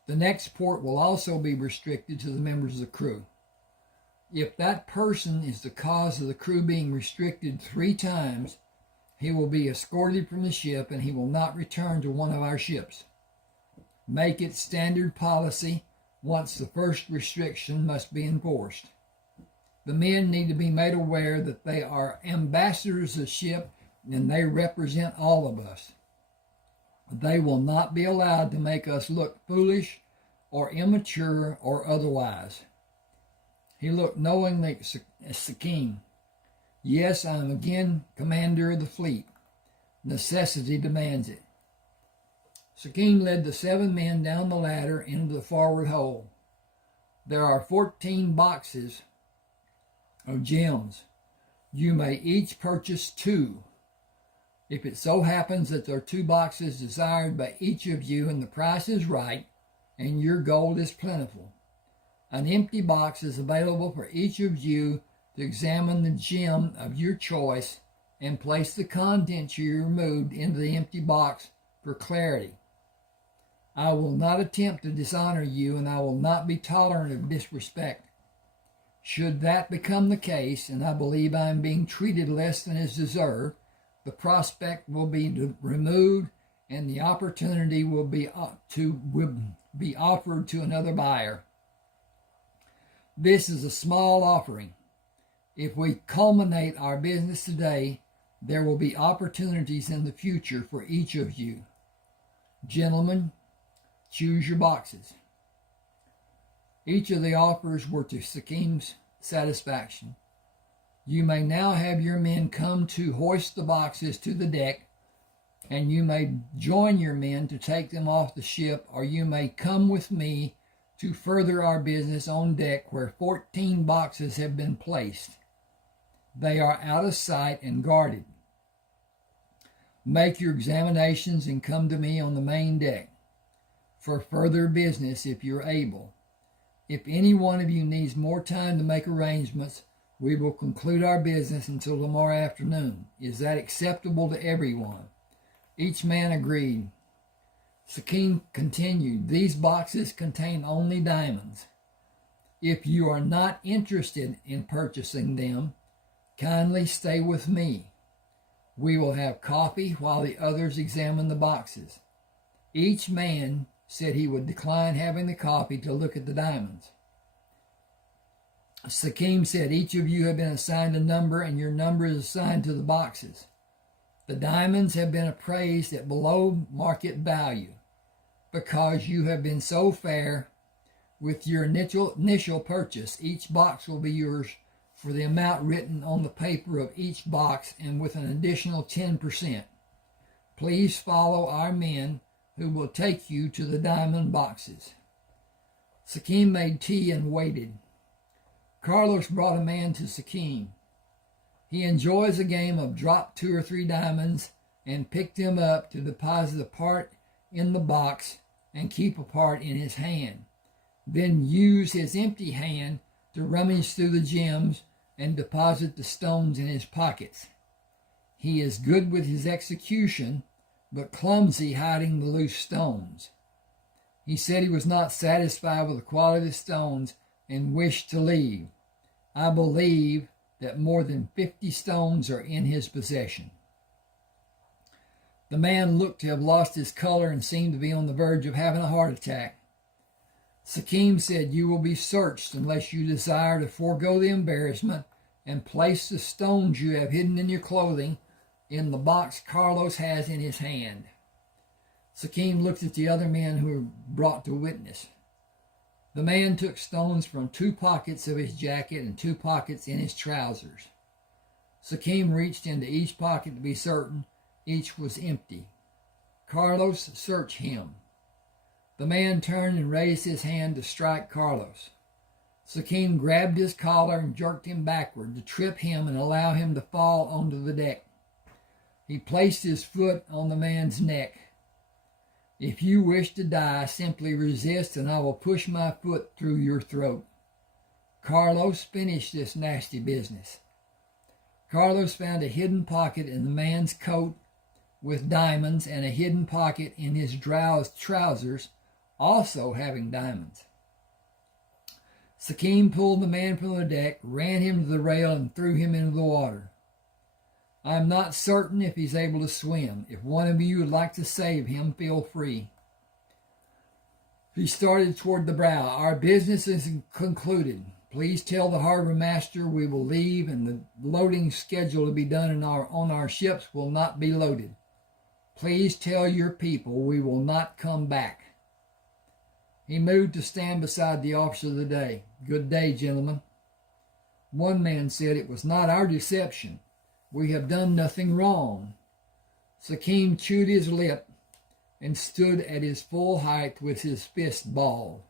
The next port will also be restricted to the members of the crew. If that person is the cause of the crew being restricted 3 times, he will be escorted from the ship and he will not return to one of our ships. Make it standard policy once the first restriction must be enforced. The men need to be made aware that they are ambassadors of the ship and they represent all of us. They will not be allowed to make us look foolish or immature or otherwise. He looked knowingly at Sakim. Yes, I am again commander of the fleet. Necessity demands it. Sakim led the 7 men down the ladder into the forward hold. There are 14 boxes of gems. You may each purchase 2. If it so happens that there are 2 boxes desired by each of you and the price is right and your gold is plentiful, an empty box is available for each of you to examine the gem of your choice and place the contents you removed into the empty box for clarity. I will not attempt to dishonor you, and I will not be tolerant of disrespect. Should that become the case, and I believe I am being treated less than is deserved, the prospect will be removed and the opportunity will be offered to another buyer. This is a small offering. If we culminate our business today, there will be opportunities in the future for each of you. Gentlemen, choose your boxes. Each of the offers were to Sakim's satisfaction. You may now have your men come to hoist the boxes to the deck, and you may join your men to take them off the ship, or you may come with me to further our business on deck where 14 boxes have been placed. They are out of sight and guarded. Make your examinations and come to me on the main deck for further business if you're able. If any one of you needs more time to make arrangements, we will conclude our business until tomorrow afternoon. Is that acceptable to everyone? Each man agreed. Sakim continued, these boxes contain only diamonds. If you are not interested in purchasing them, kindly stay with me. We will have coffee while the others examine the boxes. Each man said he would decline having the coffee to look at the diamonds. Sakim said, each of you have been assigned a number and your number is assigned to the boxes. The diamonds have been appraised at below market value. Because you have been so fair with your initial purchase, each box will be yours for the amount written on the paper of each box and with an additional 10%. Please follow our men who will take you to the diamond boxes. Sakim made tea and waited. Carlos brought a man to Sakim. He enjoys a game of drop 2 or 3 diamonds and pick them up to deposit a part in the box and keep a part in his hand. Then use his empty hand to rummage through the gems and deposit the stones in his pockets. He is good with his execution, but clumsy hiding the loose stones. He said he was not satisfied with the quality of the stones and wished to leave. I believe that more than 50 stones are in his possession. The man looked to have lost his color and seemed to be on the verge of having a heart attack. Sakim said, "You will be searched unless you desire to forego the embarrassment and place the stones you have hidden in your clothing in the box Carlos has in his hand." Sakim looked at the other men who were brought to witness. The man took stones from 2 pockets of his jacket and 2 pockets in his trousers. Sakim reached into each pocket to be certain each was empty. "Carlos, search him." The man turned and raised his hand to strike Carlos. Sakim grabbed his collar and jerked him backward to trip him and allow him to fall onto the deck. He placed his foot on the man's neck. "If you wish to die, simply resist and I will push my foot through your throat. Carlos, finish this nasty business." Carlos found a hidden pocket in the man's coat with diamonds and a hidden pocket in his trousers, also having diamonds. Sakim pulled the man from the deck, ran him to the rail, and threw him into the water. "I am not certain if he's able to swim. If one of you would like to save him, feel free." He started toward the bow. "Our business is concluded. Please tell the harbor master we will leave, and the loading schedule to be done on our ships will not be loaded. Please tell your people we will not come back." He moved to stand beside the officer of the day. "Good day, gentlemen." One man said, "It was not our deception. We have done nothing wrong." Sakim chewed his lip and stood at his full height with his fist balled.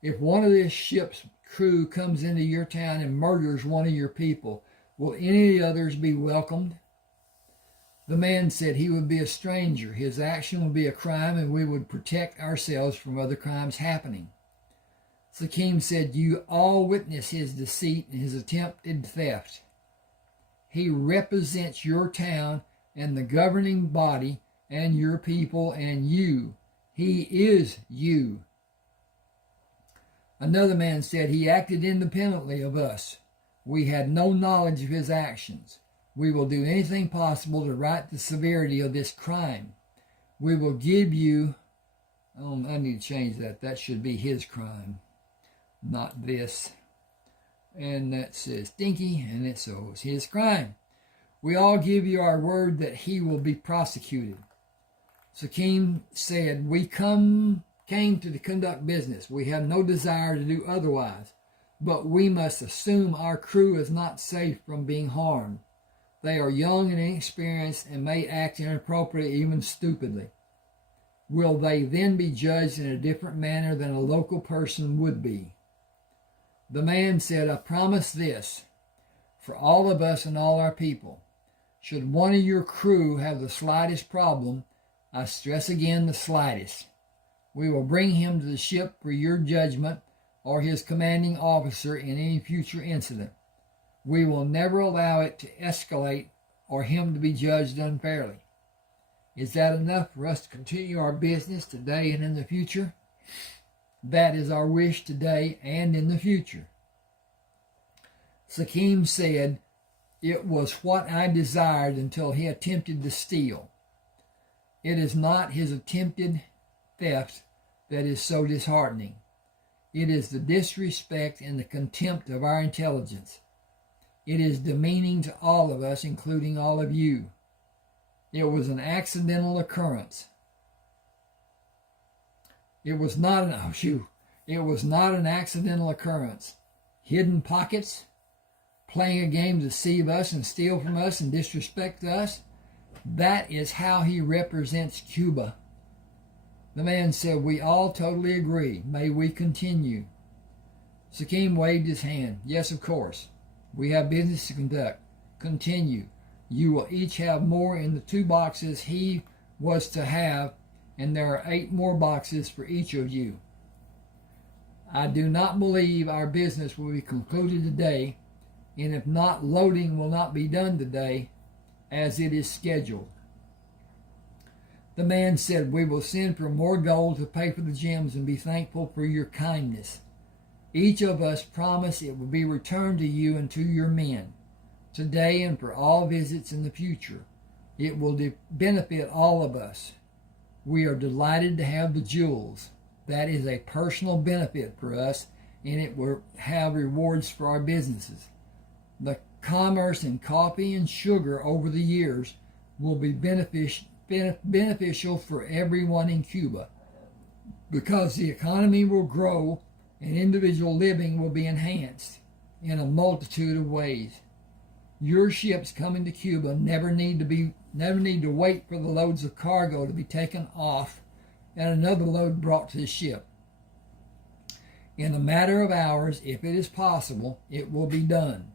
"If one of this ship's crew comes into your town and murders one of your people, will any of the others be welcomed?" The man said he would be a stranger. His action would be a crime, and we would protect ourselves from other crimes happening. Sakim said, "You all witness his deceit and his attempted theft. He represents your town and the governing body and your people and you. He is you." Another man said, "He acted independently of us. We had no knowledge of his actions. We will do anything possible to right the severity of this crime. We will give you..." I need to change that. That should be his crime, not this. And that says Stinky, and it's his crime. "We all give you our word that he will be prosecuted." Sakim said, "We came to conduct business. We have no desire to do otherwise, but we must assume our crew is not safe from being harmed. They are young and inexperienced and may act inappropriately, even stupidly. Will they then be judged in a different manner than a local person would be?" The man said, "I promise this for all of us and all our people. Should one of your crew have the slightest problem, I stress again the slightest, we will bring him to the ship for your judgment or his commanding officer in any future incident. We will never allow it to escalate or him to be judged unfairly. Is that enough for us to continue our business today and in the future?" "That is our wish today and in the future." Sakim said, "It was what I desired until he attempted to steal. It is not his attempted theft that is so disheartening. It is the disrespect and the contempt of our intelligence. It is demeaning to all of us, including all of you. It was an accidental occurrence. It was not an accidental occurrence. Hidden pockets, playing a game to deceive us and steal from us and disrespect us. That is how he represents Cuba." The man said, "We all totally agree. May we continue?" Sakim waved his hand. "Yes, of course. We have business to conduct. Continue. You will each have more in the 2 boxes he was to have, and there are 8 more boxes for each of you. I do not believe our business will be concluded today, and if not, loading will not be done today as it is scheduled." The man said, "We will send for more gold to pay for the gems and be thankful for your kindness. Each of us promise it will be returned to you and to your men, today and for all visits in the future. It will benefit all of us. We are delighted to have the jewels. That is a personal benefit for us, and it will have rewards for our businesses. The commerce in coffee and sugar over the years will be beneficial for everyone in Cuba, because the economy will grow and individual living will be enhanced in a multitude of ways. Your ships coming to Cuba never need to wait for the loads of cargo to be taken off and another load brought to the ship. In a matter of hours, if it is possible, it will be done.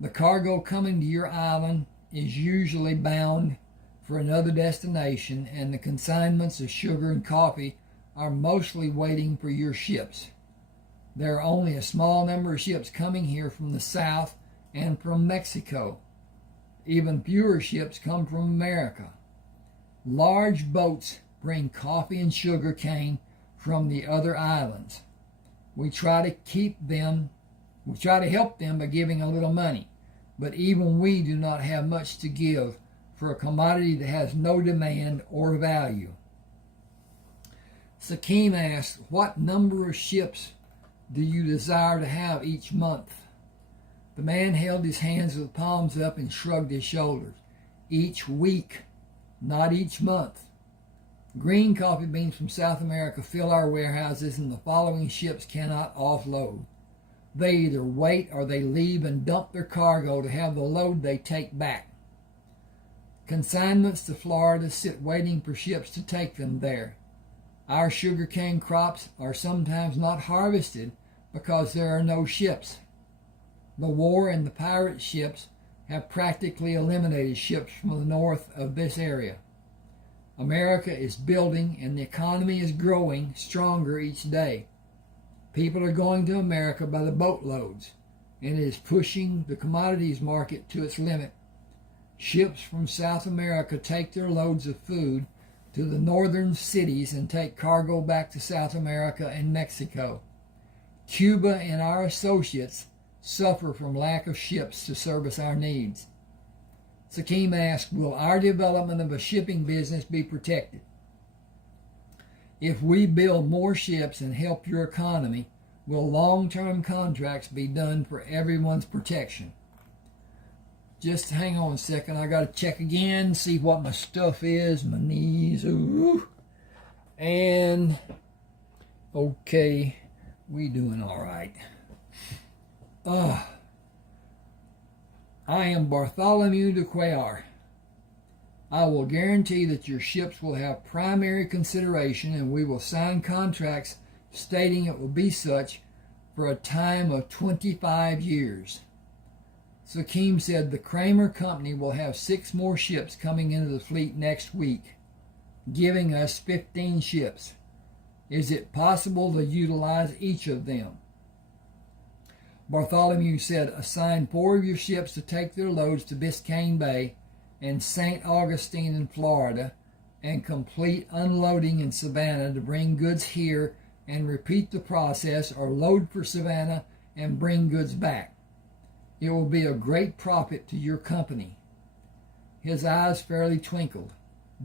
The cargo coming to your island is usually bound for another destination, and the consignments of sugar and coffee are mostly waiting for your ships. There are only a small number of ships coming here from the south and from Mexico. Even fewer ships come from America. Large boats bring coffee and sugar cane from the other islands. We try to help them by giving a little money, but even we do not have much to give for a commodity that has no demand or value. Sakim asked, what number of ships do you desire to have each month? The man held his hands with palms up and shrugged his shoulders. Each week, not each month. Green coffee beans from South America fill our warehouses, and the following ships cannot offload. They either wait or they leave and dump their cargo to have the load they take back. Consignments to Florida sit waiting for ships to take them there. Our sugarcane crops are sometimes not harvested because there are no ships. The war and the pirate ships have practically eliminated ships from the north of this area. America is building and the economy is growing stronger each day. People are going to America by the boatloads, and it is pushing the commodities market to its limit. Ships from South America take their loads of food to the northern cities and take cargo back to South America and Mexico. Cuba and our associates suffer from lack of ships to service our needs. Sakim asked, will our development of a shipping business be protected? If we build more ships and help your economy, will long-term contracts be done for everyone's protection? Just hang on a second. I got to check again, see what my stuff is. My knees. Ooh. And, okay, we doing all right. I am Bartholomew de Cuellar. I will guarantee that your ships will have primary consideration, and we will sign contracts stating it will be such for a time of 25 years. Sakim said the Crammer company will have 6 more ships coming into the fleet next week, giving us 15 ships. Is it possible to utilize each of them? Bartholomew said, assign 4 of your ships to take their loads to Biscayne Bay and St. Augustine in Florida, and complete unloading in Savannah to bring goods here, and repeat the process, or load for Savannah and bring goods back. It will be a great profit to your company. His eyes fairly twinkled.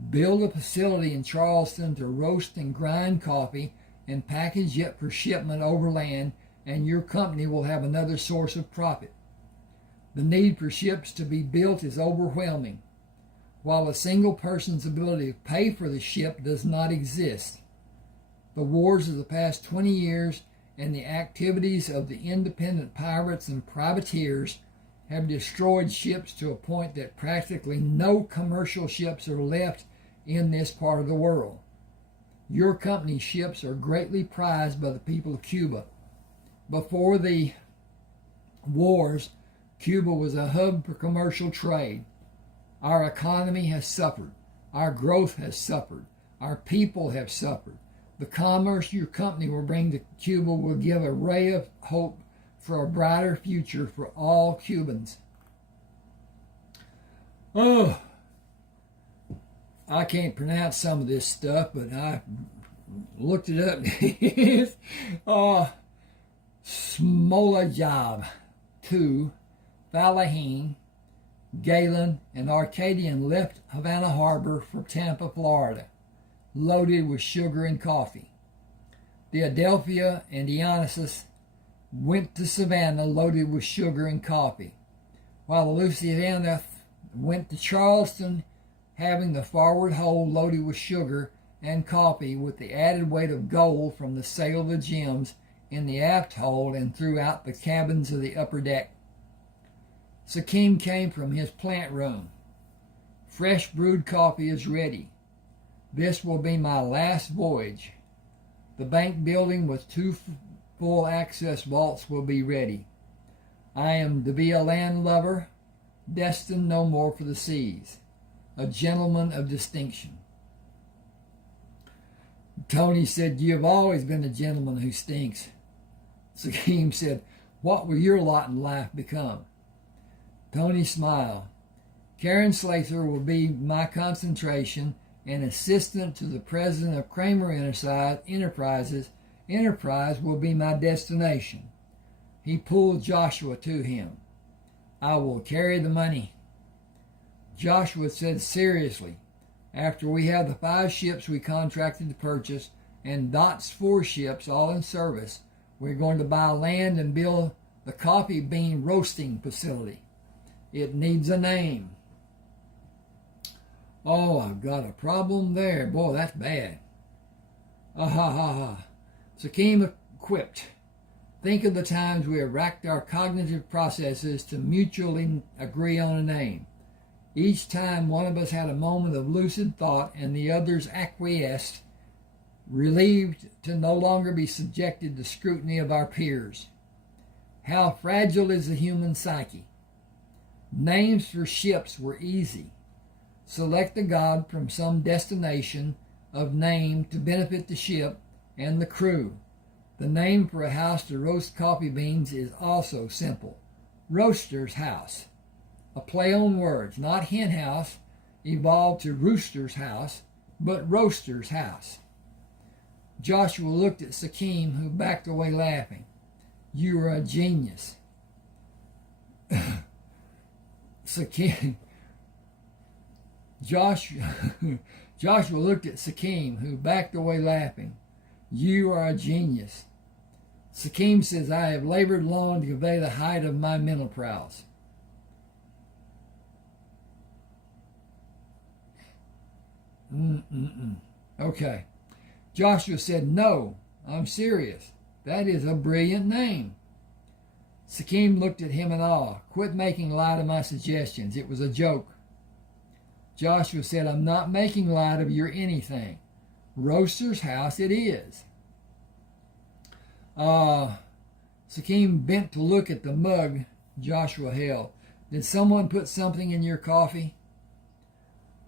Build a facility in Charleston to roast and grind coffee and package it for shipment overland, and your company will have another source of profit. The need for ships to be built is overwhelming, while a single person's ability to pay for the ship does not exist. The wars of the past 20 years and the activities of the independent pirates and privateers have destroyed ships to a point that practically no commercial ships are left in this part of the world. Your company's ships are greatly prized by the people of Cuba. Before the wars, Cuba was a hub for commercial trade. Our economy has suffered. Our growth has suffered. Our people have suffered. The commerce your company will bring to Cuba will give a ray of hope for a brighter future for all Cubans. Oh, I can't pronounce some of this stuff, but I looked it up. Smolajab, 2, Falahin, Galen, and Arcadian left Havana Harbor for Tampa, Florida, loaded with sugar and coffee. the Adelphia and Dionysus went to Savannah loaded with sugar and coffee, while the Lusitania went to Charleston having the forward hold loaded with sugar and coffee with the added weight of gold from the sale of the gems in the aft hold and throughout the cabins of the upper deck. Sakim came from his plant room. Fresh brewed coffee is ready. This will be my last voyage. The bank building with 2 full access vaults will be ready. I am to be a landlubber, destined no more for the seas, a gentleman of distinction. Tony said, "You have always been a gentleman who stinks." Sakim said, "What will your lot in life become?" Tony smiled. Karen Slather will be my concentration and assistant to the president of Crammer Enterprises. Enterprise will be my destination. He pulled Joshua to him. "I will carry the money." Joshua said seriously, "After we have the 5 ships we contracted to purchase and Dot's 4 ships all in service, we're going to buy land and build the coffee bean roasting facility. It needs a name." "Oh, I've got a problem there. Boy, that's bad." "Ah ha ha ha." Sakim quipped. "Think of the times we have racked our cognitive processes to mutually agree on a name. Each time one of us had a moment of lucid thought and the others acquiesced, relieved to no longer be subjected to scrutiny of our peers. How fragile is the human psyche. Names for ships were easy. Select a god from some destination of name to benefit the ship and the crew. The name for a house to roast coffee beans is also simple. Roaster's House. A play on words, not hen house, evolved to rooster's house, but roaster's house. Joshua looked at Sakim, who backed away laughing. "You are a genius." Sakim. Joshua looked at Sakim, who backed away laughing. "You are a genius." Sakim says, "I have labored long to convey the height of my mental prowess." Okay. Joshua said, "No, I'm serious. That is a brilliant name." Sakim looked at him in awe. "Quit making light of my suggestions. It was a joke." Joshua said, "I'm not making light of your anything. Roaster's House it is." Sakim bent to look at the mug Joshua held. "Did someone put something in your coffee?"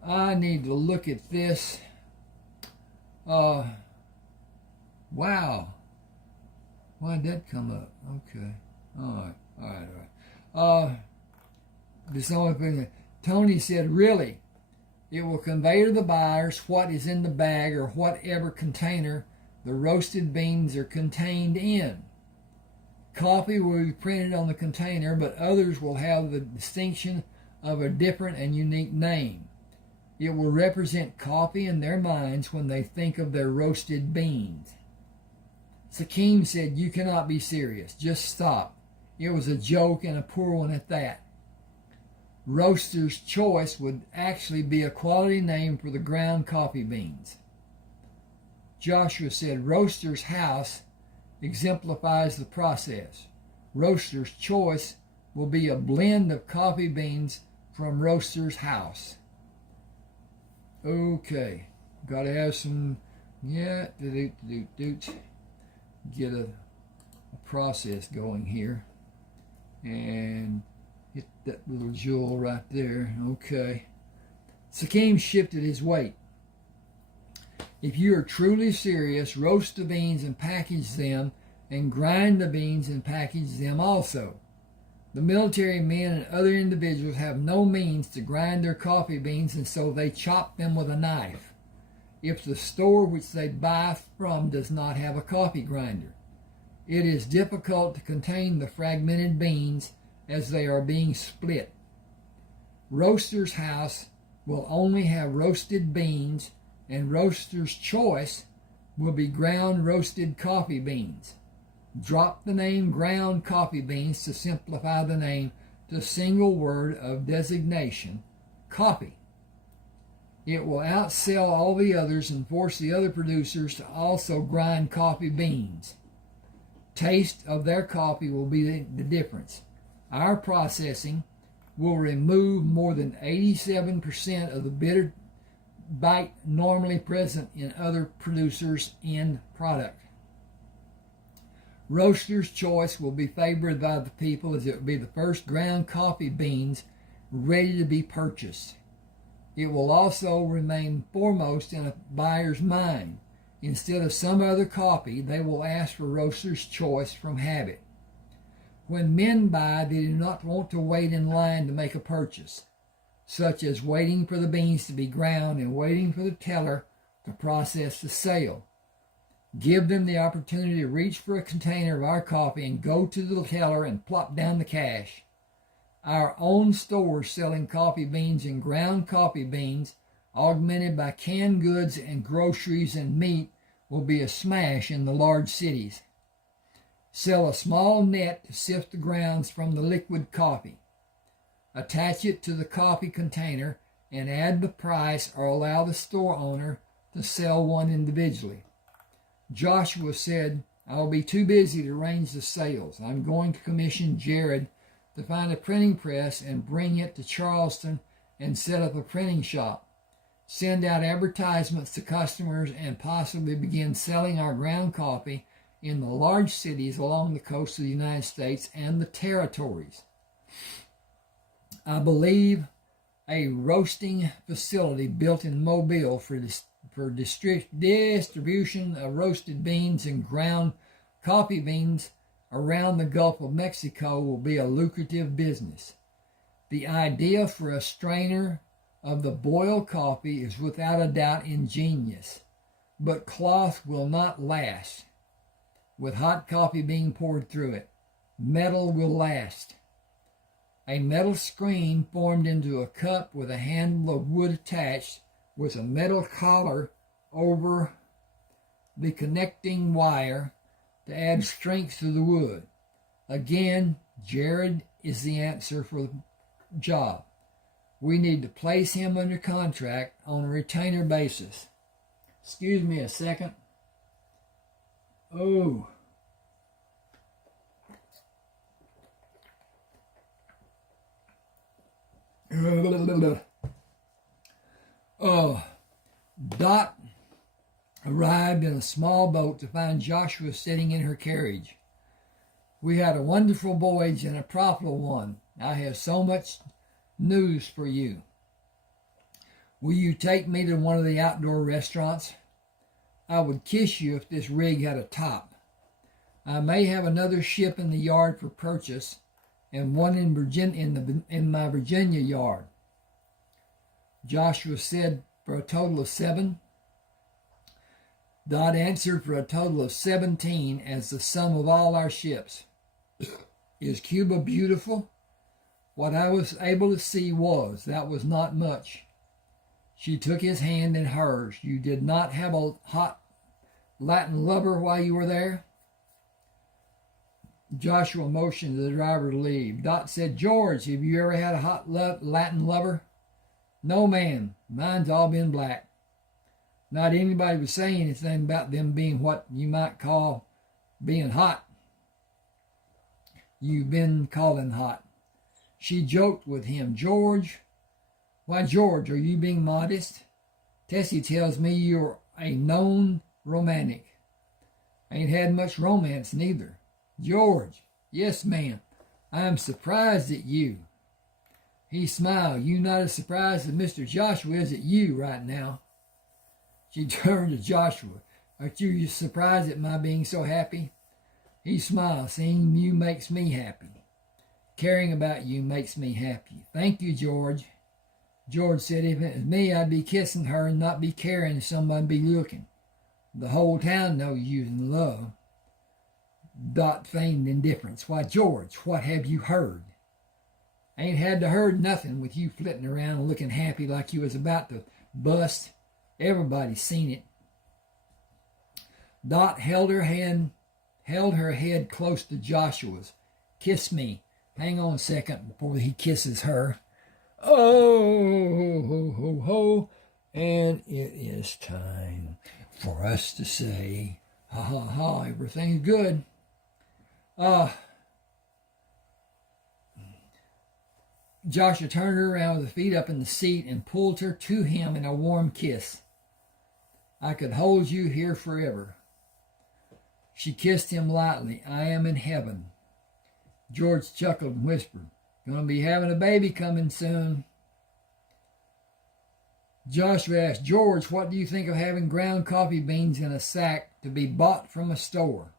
"I need to look at this. Wow. Why'd that come up? Okay. All right. Did someone put in it? Tony said, "Really? It will convey to the buyers what is in the bag or whatever container the roasted beans are contained in. Coffee will be printed on the container, but others will have the distinction of a different and unique name. It will represent coffee in their minds when they think of their roasted beans." Sakim said, "You cannot be serious. Just stop. It was a joke and a poor one at that. Roaster's Choice would actually be a quality name for the ground coffee beans." Joshua said, "Roaster's House exemplifies the process. Roaster's Choice will be a blend of coffee beans from Roaster's House." Okay, got to have some, get a process going here. And hit that little jewel right there. Okay. Sakim shifted his weight. "If you are truly serious, roast the beans and package them, and grind the beans and package them also. The military men and other individuals have no means to grind their coffee beans, and so they chop them with a knife. If the store which they buy from does not have a coffee grinder, it is difficult to contain the fragmented beans as they are being split. Roaster's House will only have roasted beans, and Roaster's Choice will be ground roasted coffee beans. Drop the name ground coffee beans to simplify the name to a single word of designation, coffee. It will outsell all the others and force the other producers to also grind coffee beans. Taste of their coffee will be the difference. Our processing will remove more than 87% of the bitter bite normally present in other producers' end product. Roaster's choice will be favored by the people as it will be the first ground coffee beans ready to be purchased. It will also remain foremost in a buyer's mind. Instead of some other coffee, they will ask for roaster's choice from habit. When men buy, they do not want to wait in line to make a purchase, such as waiting for the beans to be ground and waiting for the teller to process the sale. Give them the opportunity to reach for a container of our coffee and go to the teller and plop down the cash. Our own stores selling coffee beans and ground coffee beans, augmented by canned goods and groceries and meat, will be a smash in the large cities. Sell a small net to sift the grounds from the liquid coffee. Attach it to the coffee container and add the price or allow the store owner to sell one individually. Joshua said, "I'll be too busy to arrange the sales. I'm going to commission Jared to find a printing press and bring it to Charleston and set up a printing shop. Send out advertisements to customers and possibly begin selling our ground coffee in the large cities along the coast of the United States and the territories. I believe a roasting facility built in Mobile for distribution of roasted beans and ground coffee beans around the Gulf of Mexico will be a lucrative business. The idea for a strainer of the boiled coffee is without a doubt ingenious, but cloth will not last with hot coffee being poured through it. Metal will last. A metal screen formed into a cup with a handle of wood attached with a metal collar over the connecting wire to add strength to the wood. Again, Jared is the answer for the job. We need to place him under contract on a retainer basis." Excuse me a second. Oh. Dot arrived in a small boat to find Joshua sitting in her carriage. "We had a wonderful voyage and a profitable one. I have so much news for you. Will you take me to one of the outdoor restaurants? I would kiss you if this rig had a top. I may have another ship in the yard for purchase and one in my Virginia yard." Joshua said, "For a total of 7. Dot answered, "For a total of 17 as the sum of all our ships." "Is Cuba beautiful?" "What I was able to see that was not much." She took his hand in hers. "You did not have a hot Latin lover while you were there?" Joshua motioned to the driver to leave. Dot said, "George, have you ever had a hot Latin lover?" "No, ma'am. Mine's all been black." Not anybody was saying anything about them being what you might call being hot. You've been calling hot. She joked with him. "George, why, George, are you being modest? Tessie tells me you're a known romantic." "Ain't had much romance neither." "George." "Yes, ma'am. I'm surprised at you." He smiled. "You not as surprised as Mr. Joshua is at you right now." She turned to Joshua. "Aren't you surprised at my being so happy?" He smiled. "Seeing you makes me happy. Caring about you makes me happy." "Thank you, George." George said, "If it was me, I'd be kissing her and not be caring if somebody be looking. The whole town knows you're in love." Dot feigned indifference. "Why, George, what have you heard?" "Ain't had to heard nothing with you flitting around and looking happy like you was about to bust. Everybody's seen it." Dot held her head close to Joshua's. Kiss me. Hang on a second before he kisses her. Oh, ho, ho, ho. And it is time for us to say, ha, ha, ha, everything's good. Joshua turned her around with her feet up in the seat and pulled her to him in a warm kiss. I could hold you here forever. She kissed him lightly. I am in heaven. George chuckled and whispered, Gonna be having a baby coming soon. Joshua asked, George, what do you think of having ground coffee beans in a sack to be bought from a store?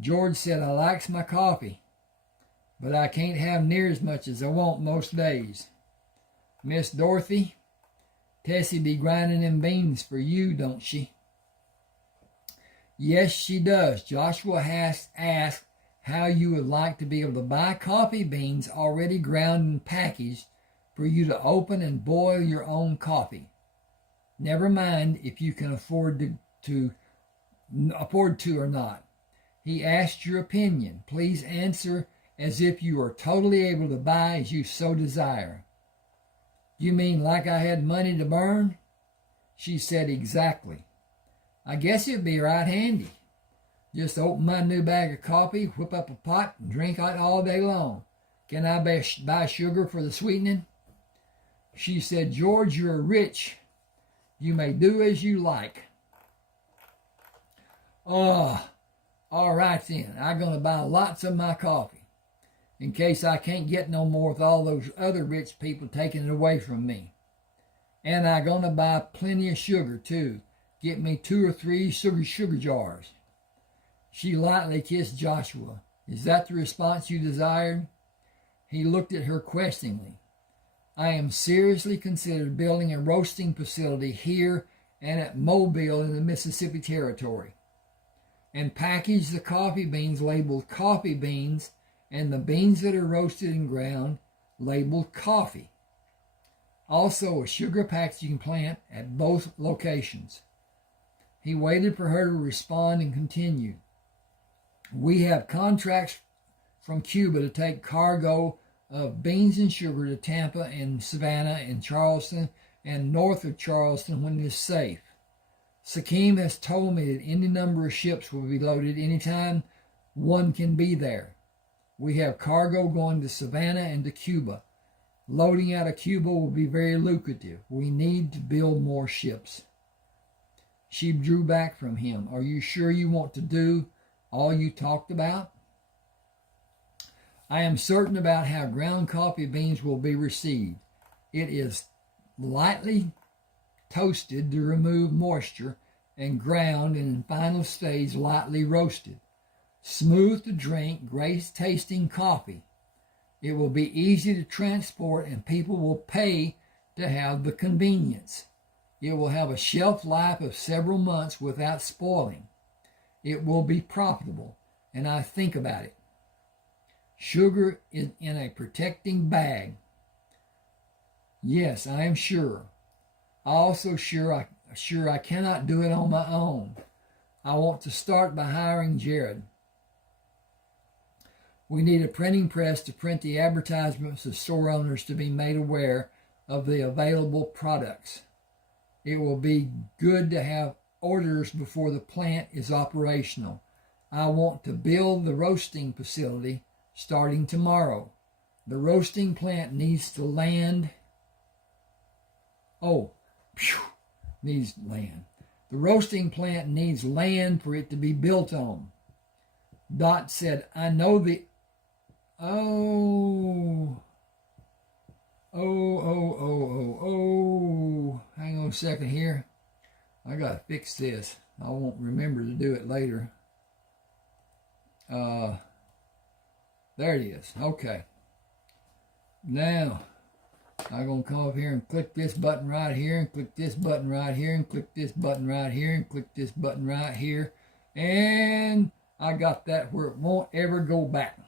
George said, I likes my coffee, but I can't have near as much as I want most days. Miss Dorothy, Tessie be grinding them beans for you, don't she? Yes, she does. Joshua has asked how you would like to be able to buy coffee beans already ground and packaged for you to open and boil your own coffee. Never mind if you can afford to or not. He asked your opinion. Please answer as if you are totally able to buy as you so desire. You mean like I had money to burn? She said, exactly. I guess it'd be right handy. Just open my new bag of coffee, whip up a pot, and drink it all day long. Can I buy sugar for the sweetening? She said, George, you're rich. You may do as you like. Oh, all right then. I'm going to buy lots of my coffee in case I can't get no more with all those other rich people taking it away from me. And I'm going to buy plenty of sugar, too. Get me 2 or 3 sugar jars. She lightly kissed Joshua. Is that the response you desired? He looked at her questioningly. I am seriously considering building a roasting facility here and at Mobile in the Mississippi Territory, and package the coffee beans labeled coffee beans and the beans that are roasted and ground labeled coffee. Also a sugar packaging plant at both locations. He waited for her to respond and continued. We have contracts from Cuba to take cargo of beans and sugar to Tampa and Savannah and Charleston and north of Charleston when it is safe. Sakim has told me that any number of ships will be loaded anytime one can be there. We have cargo going to Savannah and to Cuba. Loading out of Cuba will be very lucrative. We need to build more ships. She drew back from him. Are you sure you want to do all you talked about? I am certain about how ground coffee beans will be received. It is lightly toasted to remove moisture and ground and in final stage lightly roasted. Smooth to drink, great tasting coffee. It will be easy to transport and people will pay to have the convenience. It will have a shelf life of several months without spoiling. It will be profitable, and I think about it. Sugar is in a protecting bag. Yes, I am sure. Also sure I cannot do it on my own. I want to start by hiring Jared. We need a printing press to print the advertisements of store owners to be made aware of the available products. It will be good to have orders before the plant is operational. I want to build the roasting facility starting tomorrow. The roasting plant needs to land. Needs land. The roasting plant needs land for it to be built on. Dot said, I know the... Hang on a second here. I gotta fix this. I won't remember to do it later. There it is. Okay. Now, I'm going to come up here and click this button right here, and click this button right here, and click this button right here, and click this button right here. And I got that where it won't ever go back.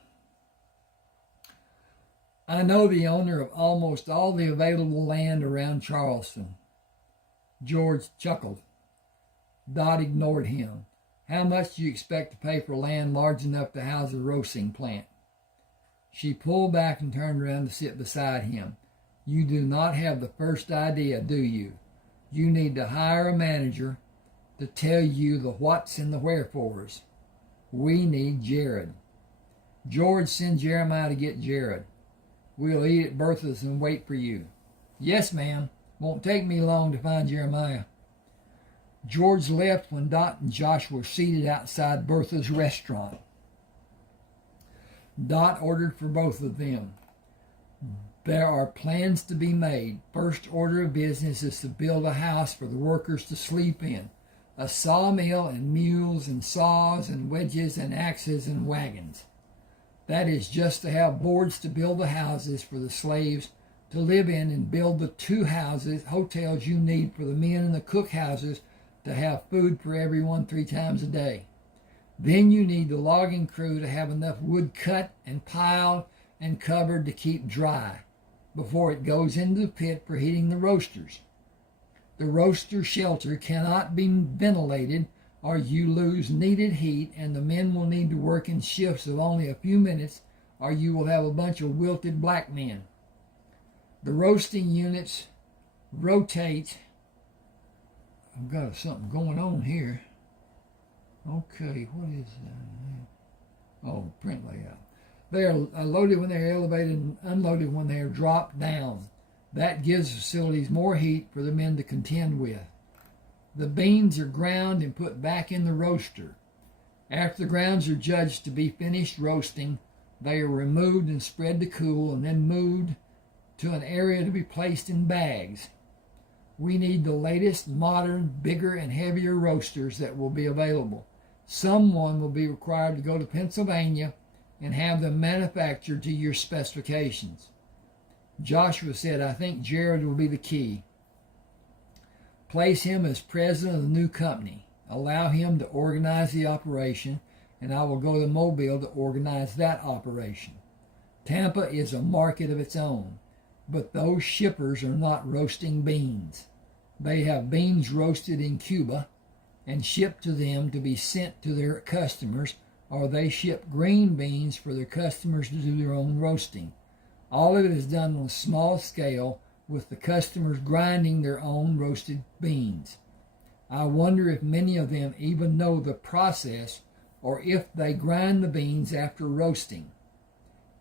I know the owner of almost all the available land around Charleston. George chuckled. Dot ignored him. How much do you expect to pay for land large enough to house a roasting plant? She pulled back and turned around to sit beside him. You do not have the first idea, do you? You need to hire a manager to tell you the whats and the wherefores. We need Jared. George, send Jeremiah to get Jared. We'll eat at Bertha's and wait for you. Yes, ma'am. Won't take me long to find Jeremiah. George left when Dot and Josh were seated outside Bertha's restaurant. Dot ordered for both of them. There are plans to be made. First order of business is to build a house for the workers to sleep in. A sawmill and mules and saws and wedges and axes and wagons. That is just to have boards to build the houses for the slaves to live in and build the 2 hotels you need for the men in the cook houses to have food for everyone 3 times a day. Then you need the logging crew to have enough wood cut and piled and covered to keep dry before it goes into the pit for heating the roasters. The roaster shelter cannot be ventilated or you lose needed heat, and the men will need to work in shifts of only a few minutes or you will have a bunch of wilted black men. The roasting units rotate. I've got something going on here. Okay, what is that? Oh, print layout. They are loaded when they are elevated and unloaded when they are dropped down. That gives facilities more heat for the men to contend with. The beans are ground and put back in the roaster. After the grounds are judged to be finished roasting, they are removed and spread to cool and then moved to an area to be placed in bags. We need the latest, modern, bigger, and heavier roasters that will be available. Someone will be required to go to Pennsylvania and have them manufactured to your specifications. Joshua said, I think Jared will be the key. Place him as president of the new company. Allow him to organize the operation, and I will go to Mobile to organize that operation. Tampa is a market of its own, but those shippers are not roasting beans. They have beans roasted in Cuba and shipped to them to be sent to their customers, or they ship green beans for their customers to do their own roasting. All of it is done on a small scale, with the customers grinding their own roasted beans. I wonder if many of them even know the process, or if they grind the beans after roasting.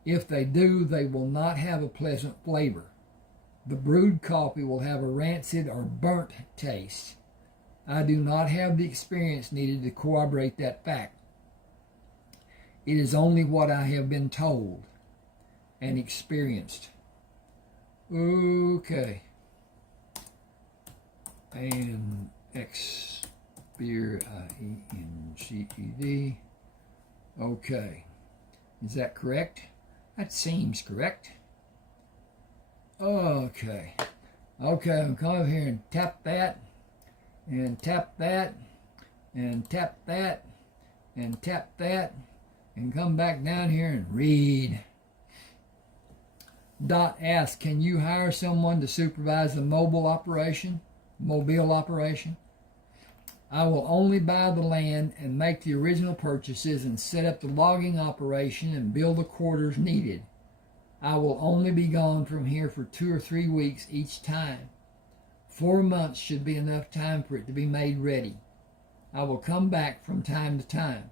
If they do, they will not have a pleasant flavor. The brewed coffee will have a rancid or burnt taste. I do not have the experience needed to corroborate that fact. It is only what I have been told and experienced. Okay. And IENCED. Okay. Is that correct? That seems correct. Okay. Okay, I'll come over here and tap that, and tap that, and tap that, and tap that, and come back down here and read. Dot asks, can you hire someone to supervise the mobile operation? I will only buy the land and make the original purchases and set up the logging operation and build the quarters needed. I will only be gone from here for 2 or 3 weeks each time. 4 months should be enough time for it to be made ready. I will come back from time to time.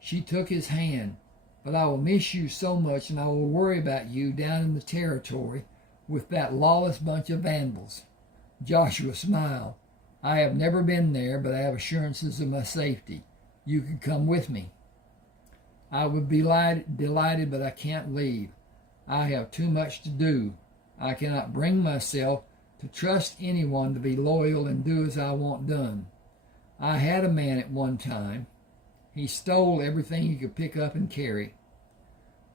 She took his hand. But I will miss you so much, and I will worry about you down in the territory with that lawless bunch of vandals. Joshua smiled. I have never been there, but I have assurances of my safety. You can come with me. I would be delighted, but I can't leave. I have too much to do. I cannot bring myself to trust anyone to be loyal and do as I want done. I had a man at one time. He stole everything he could pick up and carry.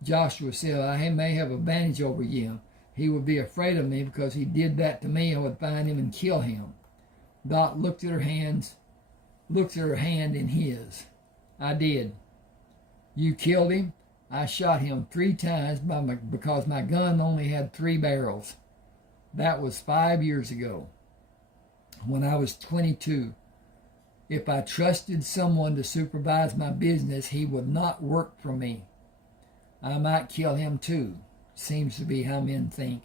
Joshua said, I may have advantage over him. He would be afraid of me because he did that to me. I would find him and kill him. Dot looked at her hand in his. I did. You killed him? I shot him 3 times because my gun only had 3 barrels. That was 5 years ago, when I was 22. If I trusted someone to supervise my business, he would not work for me. I might kill him too. Seems to be how men think.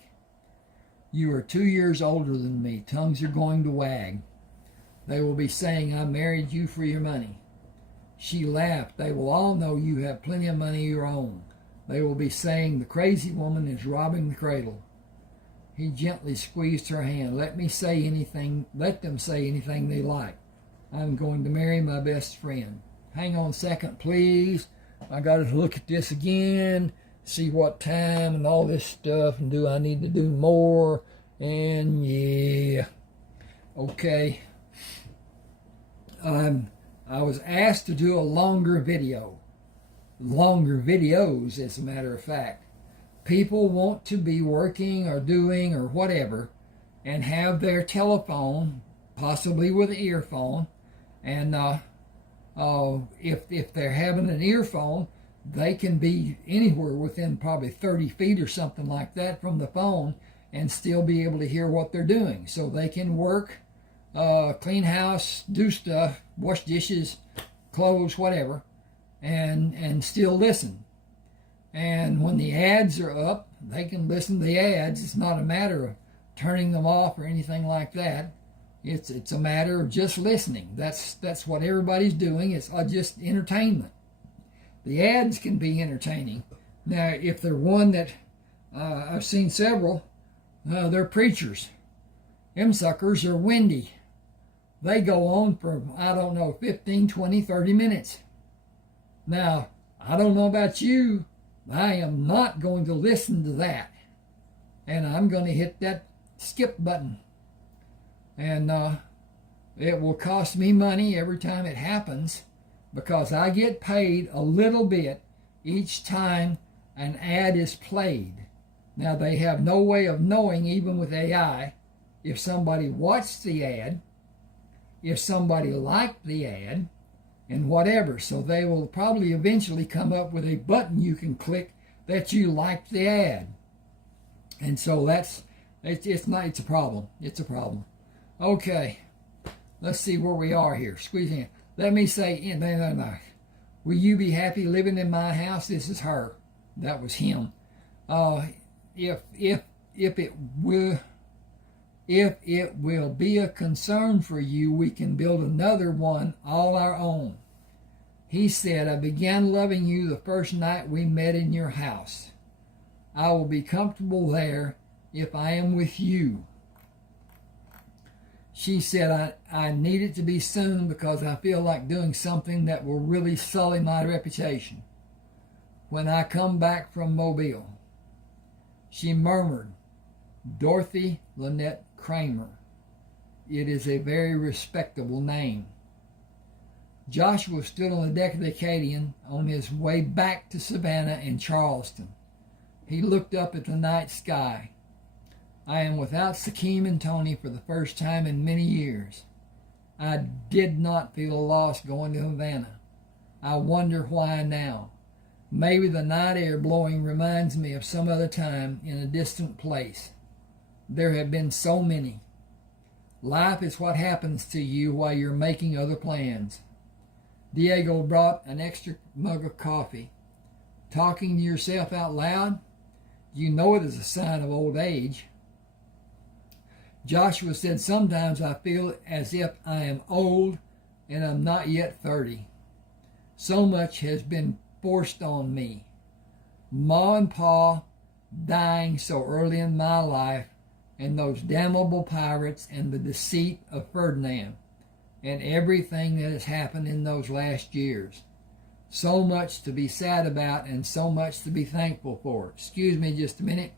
You are 2 years older than me. Tongues are going to wag. They will be saying, I married you for your money. She laughed. They will all know you have plenty of money of your own. They will be saying, the crazy woman is robbing the cradle. He gently squeezed her hand. Let them say anything they like. I'm going to marry my best friend. Hang on a second, please. I got to look at this again, see what time and all this stuff, and do I need to do more? And yeah. Okay. I was asked to do a longer video. Longer videos, as a matter of fact. People want to be working or doing or whatever and have their telephone, possibly with an earphone, and if they're having an earphone, they can be anywhere within probably 30 feet or something like that from the phone and still be able to hear what they're doing. So they can work, clean house, do stuff, wash dishes, clothes, whatever, and still listen. And when the ads are up, they can listen to the ads. It's not a matter of turning them off or anything like that. It's a matter of just listening. That's what everybody's doing. It's just entertainment. The ads can be entertaining. Now, if they're one that I've seen several, they're preachers. Them suckers are windy. They go on for, 15, 20, 30 minutes. Now, I don't know about you. I am not going to listen to that. And I'm going to hit that skip button. And it will cost me money every time it happens because I get paid a little bit each time an ad is played. Now, they have no way of knowing, even with AI, if somebody watched the ad, if somebody liked the ad, and whatever. So they will probably eventually come up with a button you can click that you liked the ad. And so it's a problem. It's a problem. Okay, let's see where we are here. Squeeze in. Let me say, no. Will you be happy living in my house? This is her. That was him. If it will be a concern for you, we can build another one all our own. He said, I began loving you the first night we met in your house. I will be comfortable there if I am with you. She said, I need it to be soon because I feel like doing something that will really sully my reputation when I come back from Mobile. She murmured, Dorothy Lynette Crammer. It is a very respectable name. Joshua stood on the deck of the Acadian on his way back to Savannah and Charleston. He looked up at the night sky. I am without Sakim and Tony for the first time in many years. I did not feel lost going to Havana. I wonder why now. Maybe the night air blowing reminds me of some other time in a distant place. There have been so many. Life is what happens to you while you're making other plans. Diego brought an extra mug of coffee. Talking to yourself out loud? You know it is a sign of old age. Joshua said, sometimes I feel as if I am old and I'm not yet 30. So much has been forced on me. Ma and Pa dying so early in my life, and those damnable pirates and the deceit of Ferdinand, and everything that has happened in those last years. So much to be sad about and so much to be thankful for. Excuse me just a minute.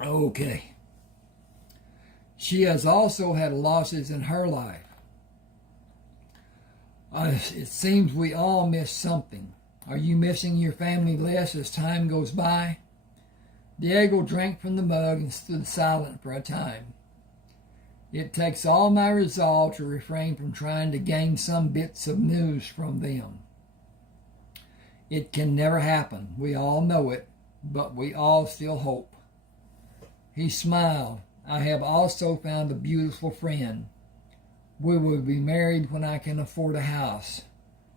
Okay. She has also had losses in her life. It seems we all miss something. Are you missing your family less as time goes by? Diego drank from the mug and stood silent for a time. It takes all my resolve to refrain from trying to gain some bits of news from them. It can never happen. We all know it, but we all still hope. He smiled. I have also found a beautiful friend. We will be married when I can afford a house.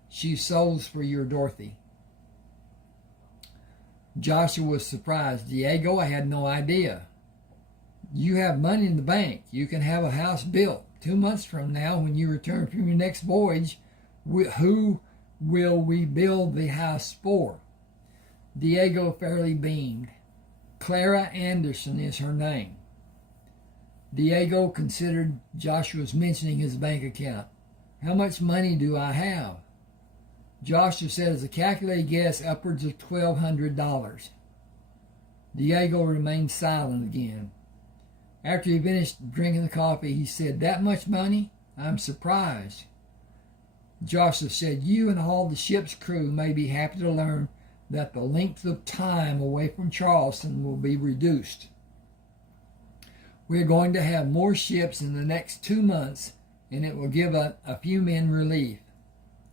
She sews for your Dorothy. Joshua was surprised. Diego, I had no idea. You have money in the bank. You can have a house built. 2 months from now, when you return from your next voyage, who will we build the house for? Diego fairly beamed. Clara Anderson is her name. Diego considered Joshua's mentioning his bank account. How much money do I have? Joshua said as a calculated guess, upwards of $1,200. Diego remained silent again. After he finished drinking the coffee, he said, that much money? I'm surprised. Joshua said, you and all the ship's crew may be happy to learn that the length of time away from Charleston will be reduced. We're going to have more ships in the next 2 months, and it will give a few men relief.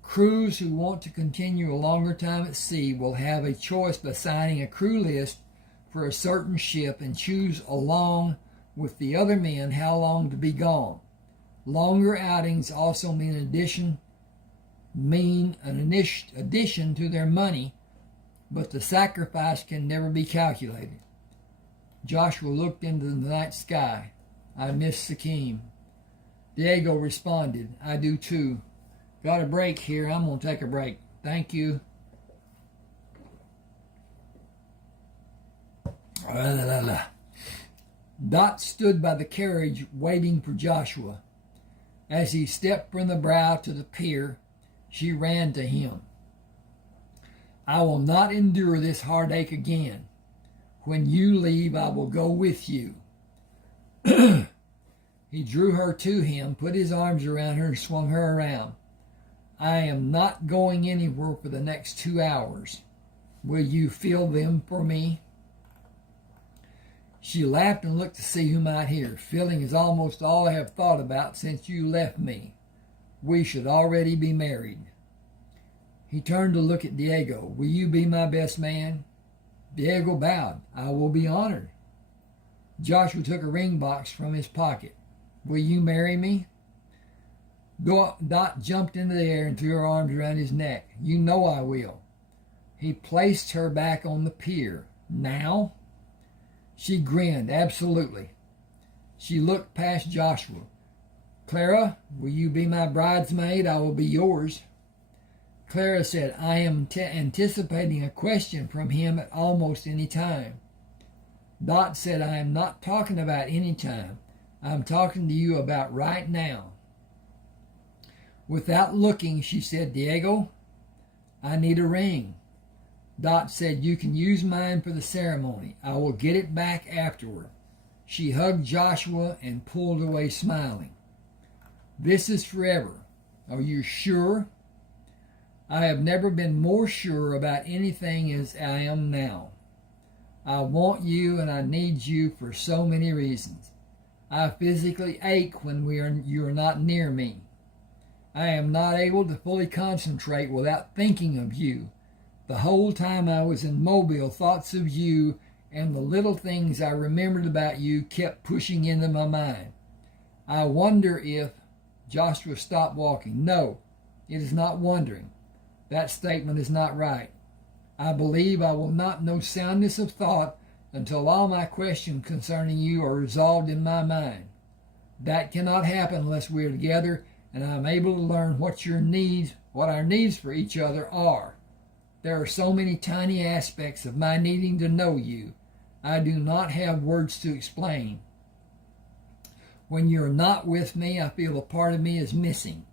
Crews who want to continue a longer time at sea will have a choice by signing a crew list for a certain ship and choose along with the other men how long to be gone. Longer outings also mean an addition to their money, but the sacrifice can never be calculated. Joshua looked into the night sky. I miss Sikkim. Diego responded, I do too. Got a break here. I'm going to take a break. Thank you. Dot stood by the carriage waiting for Joshua. As he stepped from the bow to the pier, she ran to him. I will not endure this heartache again. When you leave, I will go with you. He drew her to him, put his arms around her, and swung her around. I am not going anywhere for the next 2 hours. Will you fill them for me? She laughed and looked to see who might hear. Filling is almost all I have thought about since you left me. We should already be married. He turned to look at Diego. Will you be my best man? Diego bowed. I will be honored. Joshua took a ring box from his pocket. Will you marry me? Dot jumped into the air and threw her arms around his neck. You know I will. He placed her back on the pier. Now? She grinned. Absolutely. She looked past Joshua. Clara, will you be my bridesmaid? I will be yours. Clara said, I am anticipating a question from him at almost any time. Dot said, I am not talking about any time. I'm talking to you about right now. Without looking, she said, Diego, I need a ring. Dot said, you can use mine for the ceremony. I will get it back afterward. She hugged Joshua and pulled away smiling. This is forever. Are you sure? I have never been more sure about anything as I am now. I want you and I need you for so many reasons. I physically ache when you are not near me. I am not able to fully concentrate without thinking of you. The whole time I was in Mobile, thoughts of you and the little things I remembered about you kept pushing into my mind. I wonder if... Joshua stopped walking. No, it is not wondering. That statement is not right. I believe I will not know soundness of thought until all my questions concerning you are resolved in my mind. That cannot happen unless we are together and I am able to learn what our needs for each other are. There are so many tiny aspects of my needing to know you. I do not have words to explain. When you're not with me, I feel a part of me is missing.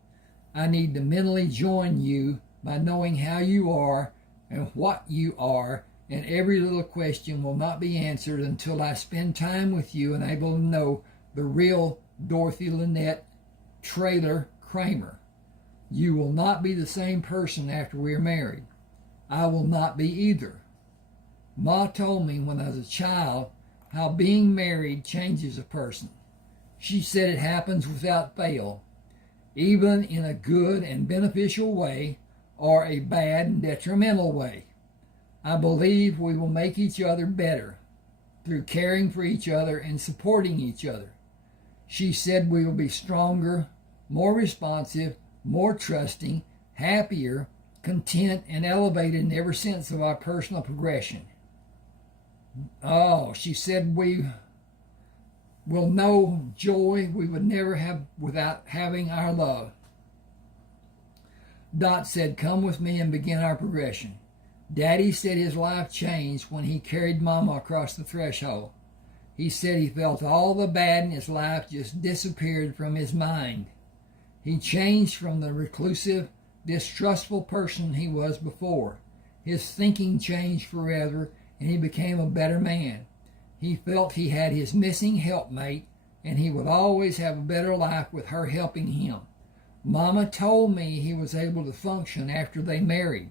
I need to mentally join you by knowing how you are and what you are, and every little question will not be answered until I spend time with you and able to know the real Dorothy Lynette traitor Crammer. You will not be the same person after we are married. I will not be either. Ma told me when I was a child how being married changes a person. She said it happens without fail, even in a good and beneficial way or a bad and detrimental way. I believe we will make each other better. through caring for each other and supporting each other. She said we will be stronger, more responsive, more trusting, happier, content, and elevated in every sense of our personal progression. Oh, she said we will know joy we would never have without having our love. Dot said, come with me and begin our progression. Daddy said his life changed when he carried Mama across the threshold. He said he felt all the bad in his life just disappeared from his mind. He changed from the reclusive, distrustful person he was before. His thinking changed forever, and he became a better man. He felt he had his missing helpmate, and he would always have a better life with her helping him. Mama told me he was able to function after they married,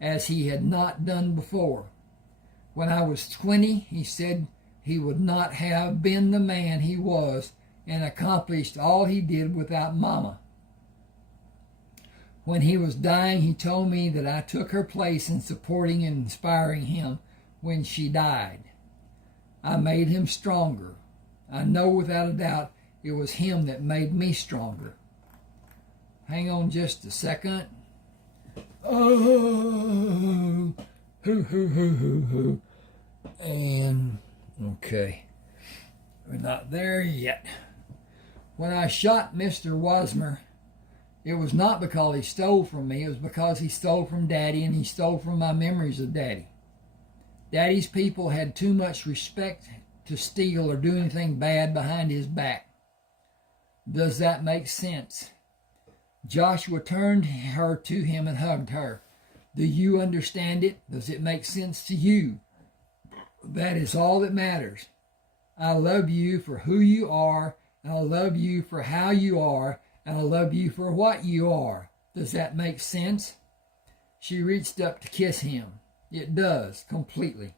as he had not done before. When I was 20, he said he would not have been the man he was and accomplished all he did without Mama. When he was dying, he told me that I took her place in supporting and inspiring him when she died. I made him stronger. I know without a doubt it was him that made me stronger. Hang on just a second. Oh, hoo. And, okay, we're not there yet. When I shot Mr. Wasmer, it was not because he stole from me. It was because he stole from Daddy, and he stole from my memories of Daddy. Daddy's people had too much respect to steal or do anything bad behind his back. Does that make sense? Joshua turned her to him and hugged her. Do you understand it? Does it make sense to you? That is all that matters. I love you for who you are, and I love you for how you are, and I love you for what you are. Does that make sense? She reached up to kiss him. It does, completely.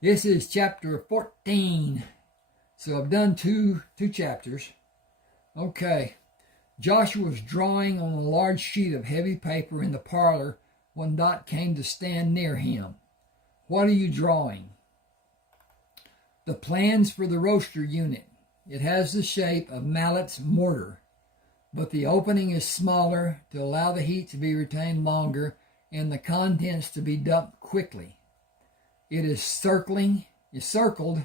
This is chapter 14. So I've done two chapters. Okay. Joshua was drawing on a large sheet of heavy paper in the parlor when Dot came to stand near him. What are you drawing? The plans for the roaster unit. It has the shape of Mallet's mortar, but the opening is smaller to allow the heat to be retained longer and the contents to be dumped quickly. It is circled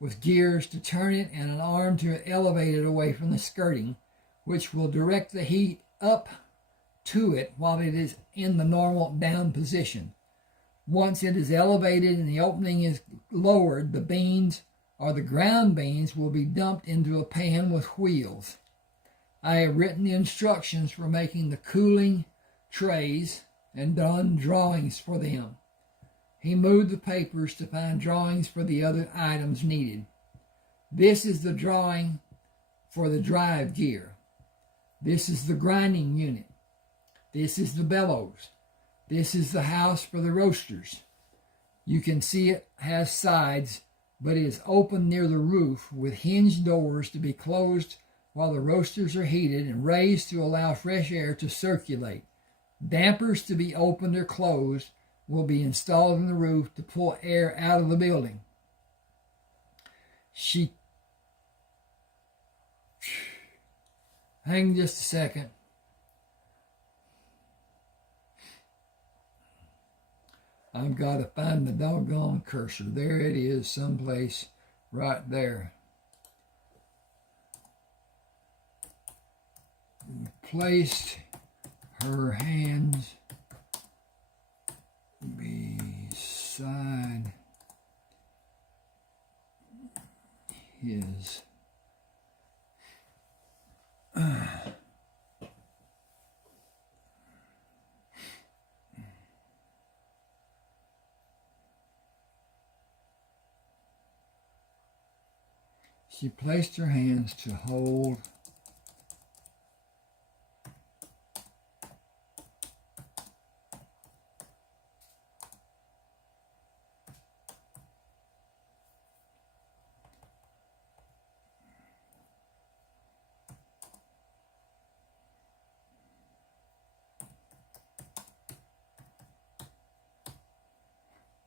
with gears to turn it and an arm to elevate it away from the skirting, which will direct the heat up to it while it is in the normal down position. Once it is elevated and the opening is lowered, the beans or the ground beans will be dumped into a pan with wheels. I have written the instructions for making the cooling trays and done drawings for them. He moved the papers to find drawings for the other items needed. This is the drawing for the drive gear. This is the grinding unit. This is the bellows. This is the house for the roasters. You can see it has sides, but it is open near the roof with hinged doors to be closed while the roasters are heated and raised to allow fresh air to circulate. Dampers to be opened or closed will be installed in the roof to pull air out of the building. Hang just a second. I've got to find the doggone cursor. There it is, someplace right there. Placed her hands beside his. She placed her hands to hold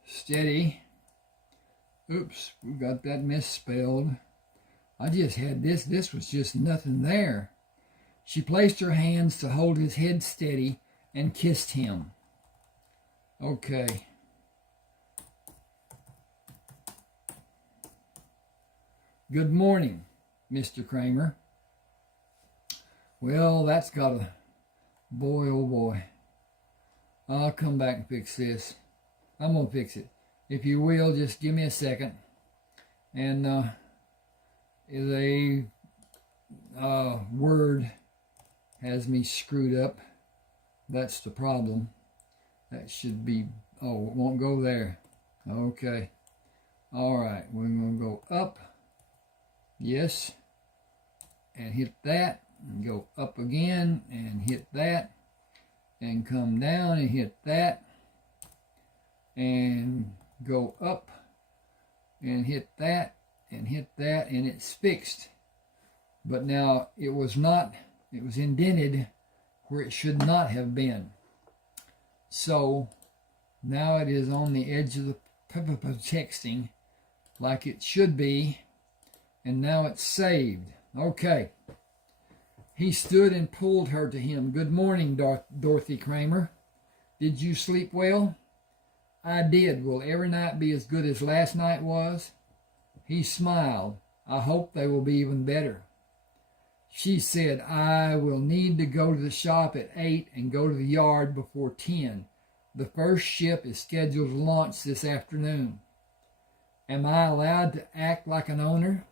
steady Oops, we got that misspelled. I just had this. This was just nothing there. She placed her hands to hold his head steady and kissed him. Okay. Good morning, Mr. Crammer. Well, that's got a... Boy, oh boy. I'll come back and fix this. I'm going to fix it. If you will, just give me a second. And the word has me screwed up. That's the problem. That should be... Oh, it won't go there. Okay. All right. We're going to go up. Yes. And hit that. And go up again. And hit that. And come down and hit that. And go up. And hit that. And hit that. And it's fixed. But now it was not... It was indented where it should not have been. So now it is on the edge of the texting like it should be. And now it's saved. Okay. He stood and pulled her to him. Good morning, Dorothy Crammer. Did you sleep well? I did. Will every night be as good as last night was? He smiled. I hope they will be even better. She said, I will need to go to the shop at 8 and go to the yard before 10. The first ship is scheduled to launch this afternoon. Am I allowed to act like an owner?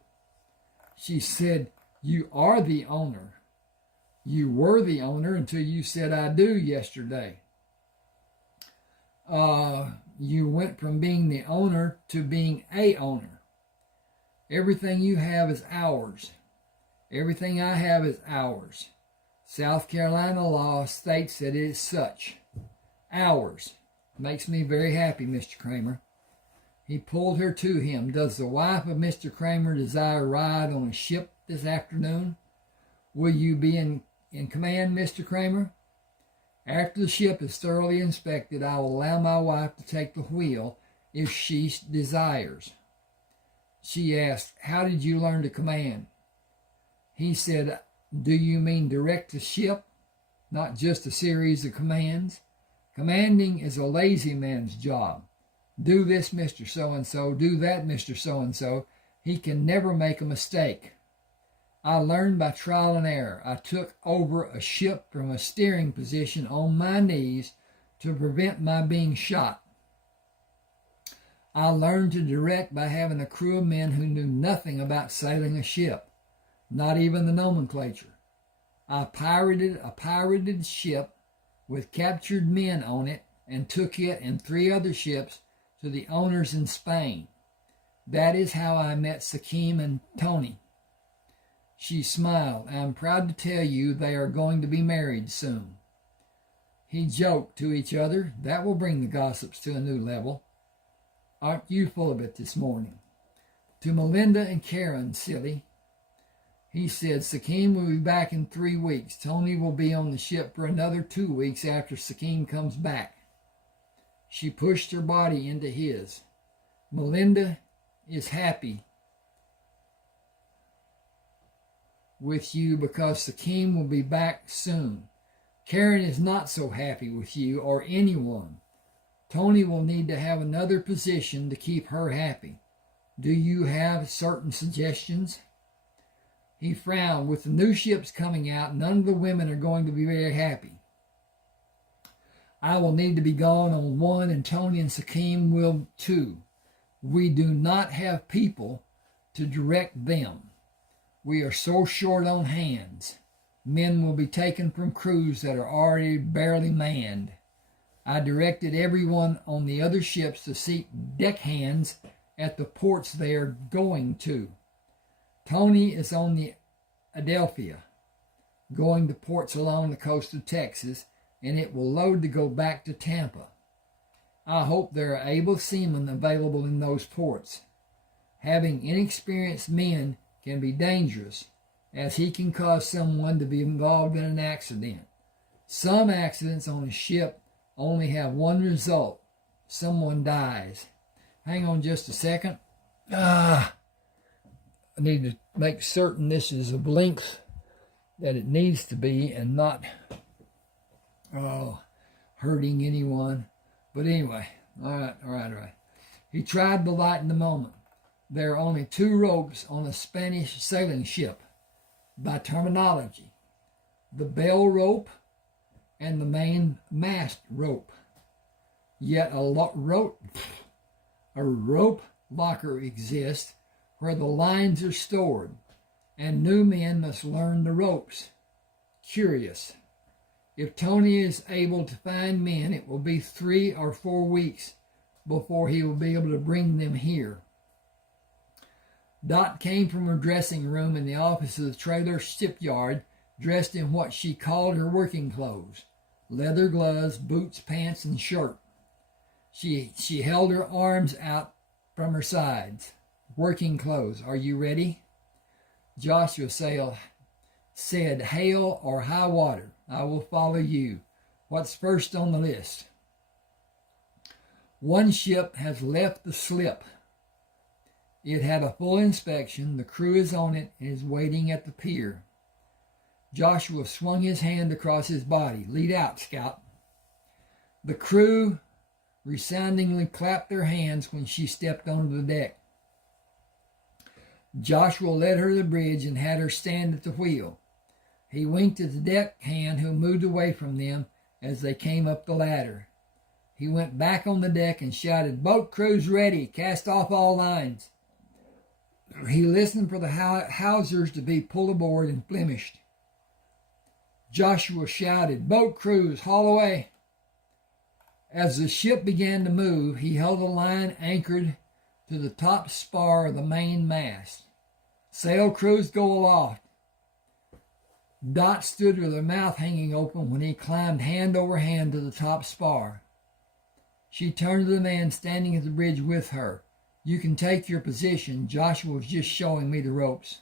She said, you are the owner. You were the owner until you said I do yesterday. You went from being the owner to being a owner. Everything you have is ours. Everything I have is ours. South Carolina law states that it is such. Ours. Makes me very happy, Mr. Crammer. He pulled her to him. Does the wife of Mr. Crammer desire a ride on a ship this afternoon? Will you be in command, Mr. Crammer? After the ship is thoroughly inspected, I will allow my wife to take the wheel if she desires. She asked, how did you learn to command? He said, do you mean direct the ship, not just a series of commands? Commanding is a lazy man's job. Do this, Mr. So-and-so. Do that, Mr. So-and-so. He can never make a mistake. I learned by trial and error. I took over a ship from a steering position on my knees to prevent my being shot. I learned to direct by having a crew of men who knew nothing about sailing a ship. Not even the nomenclature. I pirated a pirated ship with captured men on it and took it and 3 other ships to the owners in Spain. That is how I met Sakim and Tony. She smiled. I am proud to tell you they are going to be married soon. He joked to each other. That will bring the gossips to a new level. Aren't you full of it this morning? To Melinda and Karen, silly. He said, Sakim will be back in 3 weeks. Tony will be on the ship for another 2 weeks after Sakim comes back. She pushed her body into his. Melinda is happy with you because Sakim will be back soon. Karen is not so happy with you or anyone. Tony will need to have another position to keep her happy. Do you have certain suggestions? He frowned. With the new ships coming out, none of the women are going to be very happy. I will need to be gone on one, and Tony and Sakim will too. We do not have people to direct them. We are so short on hands. Men will be taken from crews that are already barely manned. I directed everyone on the other ships to seek deckhands at the ports they are going to. Tony is on the Adelphia, going to ports along the coast of Texas, and it will load to go back to Tampa. I hope there are able seamen available in those ports. Having inexperienced men can be dangerous, as he can cause someone to be involved in an accident. Some accidents on a ship only have one result. Someone dies. Hang on just a second. I need to make certain this is of length that it needs to be and not hurting anyone. But anyway, all right. He tried to lighten the moment. There are only 2 ropes on a Spanish sailing ship by terminology: the bell rope and the main mast rope. Yet a rope locker exists where the lines are stored, and new men must learn the ropes. Curious. If Tony is able to find men, it will be 3 or 4 weeks before he will be able to bring them here. Dot came from her dressing room in the office of the trailer shipyard, dressed in what she called her working clothes: leather gloves, boots, pants, and shirt. She held her arms out from her sides. Working clothes. Are you ready? Joshua said, hail or high water, I will follow you. What's first on the list? One ship has left the slip. It had a full inspection. The crew is on it and is waiting at the pier. Joshua swung his hand across his body. Lead out, Scout. The crew resoundingly clapped their hands when she stepped onto the deck. Joshua led her to the bridge and had her stand at the wheel. He winked at the deckhand, who moved away from them as they came up the ladder. He went back on the deck and shouted, boat crews ready, cast off all lines. He listened for the hawsers to be pulled aboard and blemished. Joshua shouted, boat crews, haul away. As the ship began to move, he held a line anchored to the top spar of the main mast. Sail crews, go aloft. Dot stood with her mouth hanging open when he climbed hand over hand to the top spar. She turned to the man standing at the bridge with her. You can take your position. Joshua was just showing me the ropes.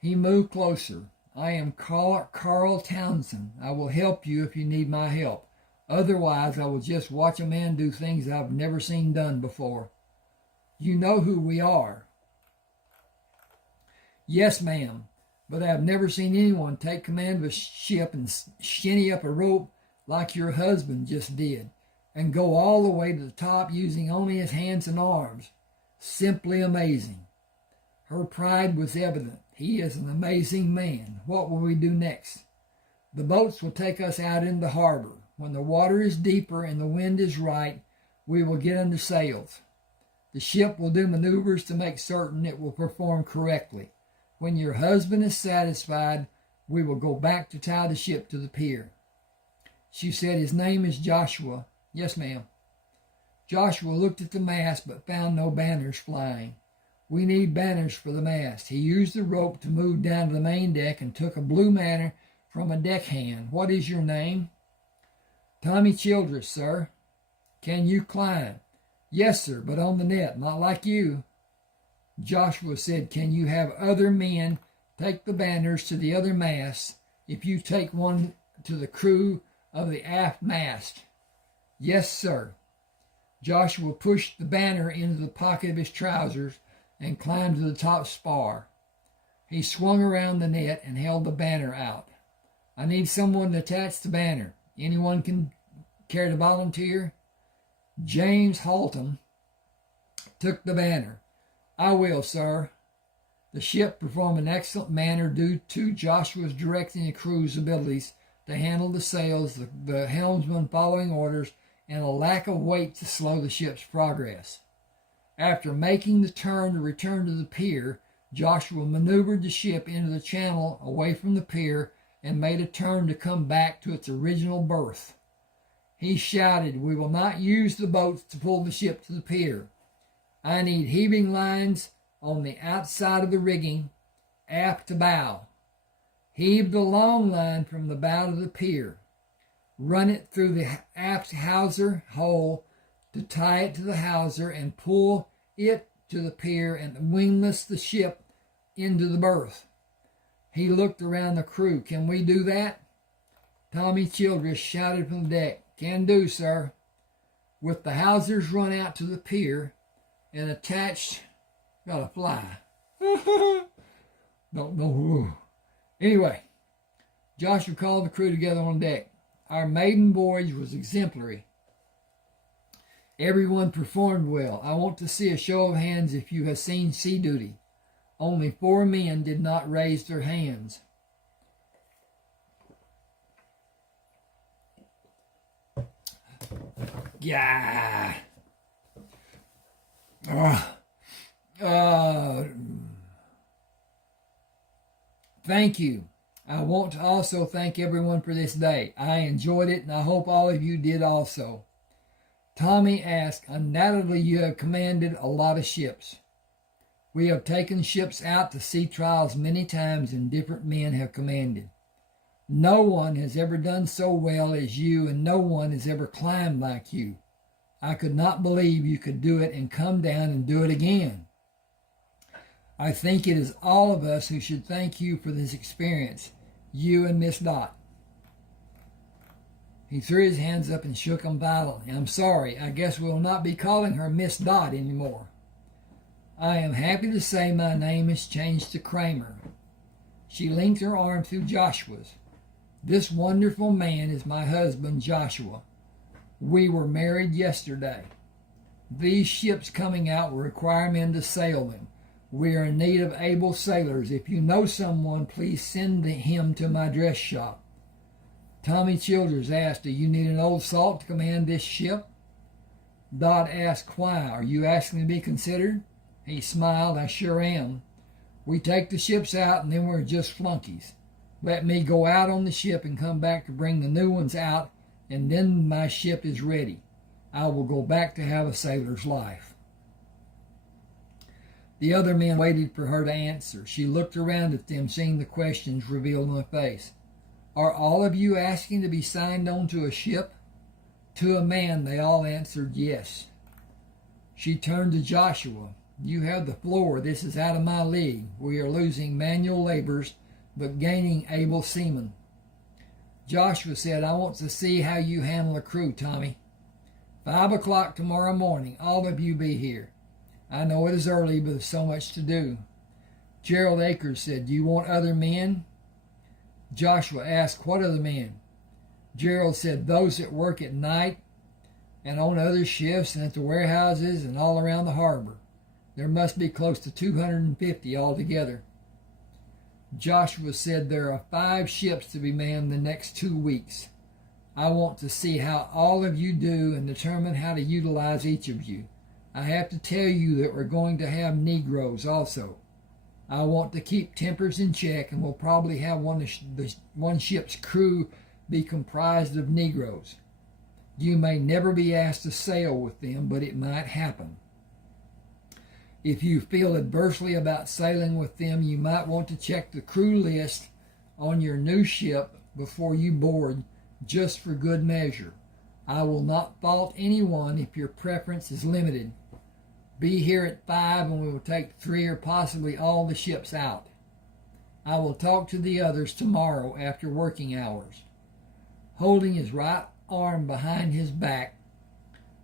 He moved closer. I am Carl Townsend. I will help you if you need my help. Otherwise, I will just watch a man do things I've never seen done before. You know who we are. Yes, ma'am, but I have never seen anyone take command of a ship and shinny up a rope like your husband just did, and go all the way to the top using only his hands and arms. Simply amazing. Her pride was evident. He is an amazing man. What will we do next? The boats will take us out into the harbor. When the water is deeper and the wind is right, we will get under sails. The ship will do maneuvers to make certain it will perform correctly. When your husband is satisfied, we will go back to tie the ship to the pier. She said, his name is Joshua. Yes, ma'am. Joshua looked at the mast but found no banners flying. We need banners for the mast. He used the rope to move down to the main deck and took a blue banner from a deckhand. What is your name? Tommy Childress, sir. Can you climb? Yes, sir, but on the net, not like you. Joshua said, can you have other men take the banners to the other masts if you take one to the crew of the aft mast? Yes, sir. Joshua pushed the banner into the pocket of his trousers and climbed to the top spar. He swung around the net and held the banner out. I need someone to attach the banner. Anyone can care to volunteer? James Halton took the banner. I will, sir. The ship performed in excellent manner due to Joshua's directing the crew's abilities to handle the sails, the helmsman following orders, and a lack of weight to slow the ship's progress. After making the turn to return to the pier, Joshua maneuvered the ship into the channel away from the pier and made a turn to come back to its original berth. He shouted, we will not use the boats to pull the ship to the pier. I need heaving lines on the outside of the rigging, aft to bow. Heave the long line from the bow to the pier. Run it through the aft hawser hole to tie it to the hawser and pull it to the pier and wingless the ship into the berth. He looked around the crew. Can we do that? Tommy Childress shouted from the deck. Can do, sir. With the hawsers run out to the pier and attached Got a fly. Don't know. Anyway, Joshua called the crew together on deck. Our maiden voyage was exemplary. Everyone performed well. I want to see a show of hands if you have seen sea duty. Only 4 men did not raise their hands. Yeah. Thank you. I want to also thank everyone for this day. I enjoyed it, and I hope all of you did also. Tommy asked, undoubtedly you have commanded a lot of ships. We have taken ships out to sea trials many times, and different men have commanded. No one has ever done so well as you, and no one has ever climbed like you. I could not believe you could do it and come down and do it again. I think it is all of us who should thank you for this experience, you and Miss Dot. He threw his hands up and shook them violently. I'm sorry, I guess we'll not be calling her Miss Dot anymore. I am happy to say my name is changed to Crammer. She linked her arm through Joshua's. This wonderful man is my husband, Joshua. We were married yesterday. These ships coming out will require men to sail them. We are in need of able sailors. If you know someone, please send him to my dress shop. Tommy Childers asked, do you need an old salt to command this ship? Dot asked, why? Are you asking to be considered? He smiled, I sure am. We take the ships out and then we're just flunkies. Let me go out on the ship and come back to bring the new ones out, and then my ship is ready. I will go back to have a sailor's life. The other men waited for her to answer. She looked around at them, seeing the questions revealed in her face. Are all of you asking to be signed on to a ship? To a man, they all answered yes. She turned to Joshua. You have the floor. This is out of my league. We are losing manual laborers, but gaining able seamen. Joshua said, I want to see how you handle a crew, Tommy. 5 o'clock tomorrow morning, all of you be here. I know it is early, but there's so much to do. Gerald Akers said, do you want other men? Joshua asked, what other men? Gerald said, those that work at night and on other shifts and at the warehouses and all around the harbor. There must be close to 250 altogether. Joshua said, there are 5 ships to be manned the next 2 weeks. I want to see how all of you do and determine how to utilize each of you. I have to tell you that we're going to have Negroes also. I want to keep tempers in check, and we'll probably have one ship's crew be comprised of Negroes. You may never be asked to sail with them, but it might happen. If you feel adversely about sailing with them, you might want to check the crew list on your new ship before you board, just for good measure. I will not fault anyone if your preference is limited. Be here at 5 and we will take 3 or possibly all the ships out. I will talk to the others tomorrow after working hours. Holding his right arm behind his back,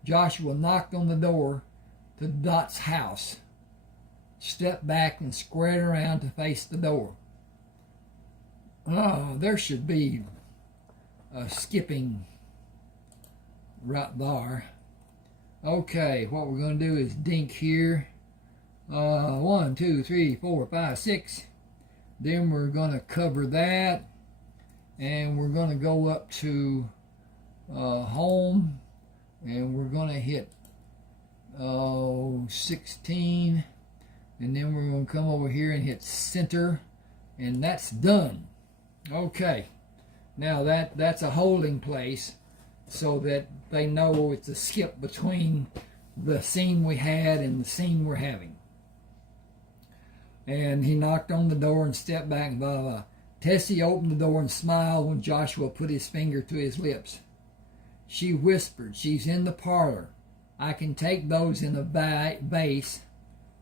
Joshua knocked on the door to Dot's house, stepped back and squared around to face the door. Oh, there should be a skipping right there. Okay, what we're going to do is dink here. 1, 2, 3, 4, 5, 6. Then we're going to cover that. And we're going to go up to home. And we're going to hit 16. And then we're going to come over here and hit center. And that's done. Okay. Now that's a holding place, so that they know it's a skip between the scene we had and the scene we're having. And he knocked on the door and stepped back and blah, blah, blah. Tessie opened the door and smiled when Joshua put his finger to his lips. She whispered, she's in the parlor. I can take those in a vase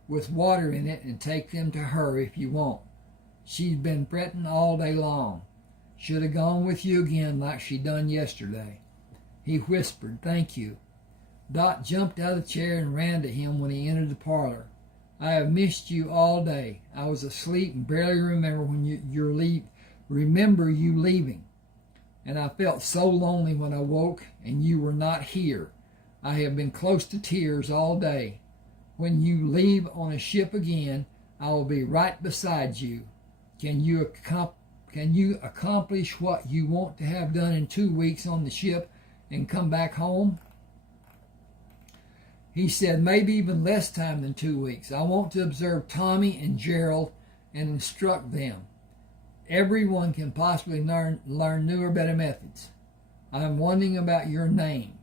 with water in it and take them to her if you want. She's been fretting all day long. Should have gone with you again like she done yesterday. He whispered, thank you. Dot jumped out of the chair and ran to him when he entered the parlor. I have missed you all day. I was asleep and barely remember remember you leaving. And I felt so lonely when I woke and you were not here. I have been close to tears all day. When you leave on a ship again, I will be right beside you. Can you accomplish what you want to have done in 2 weeks on the ship and come back home? He said, maybe even less time than 2 weeks. I want to observe Tommy and Gerald and instruct them. Everyone can possibly learn newer, better methods. I'm wondering about your name.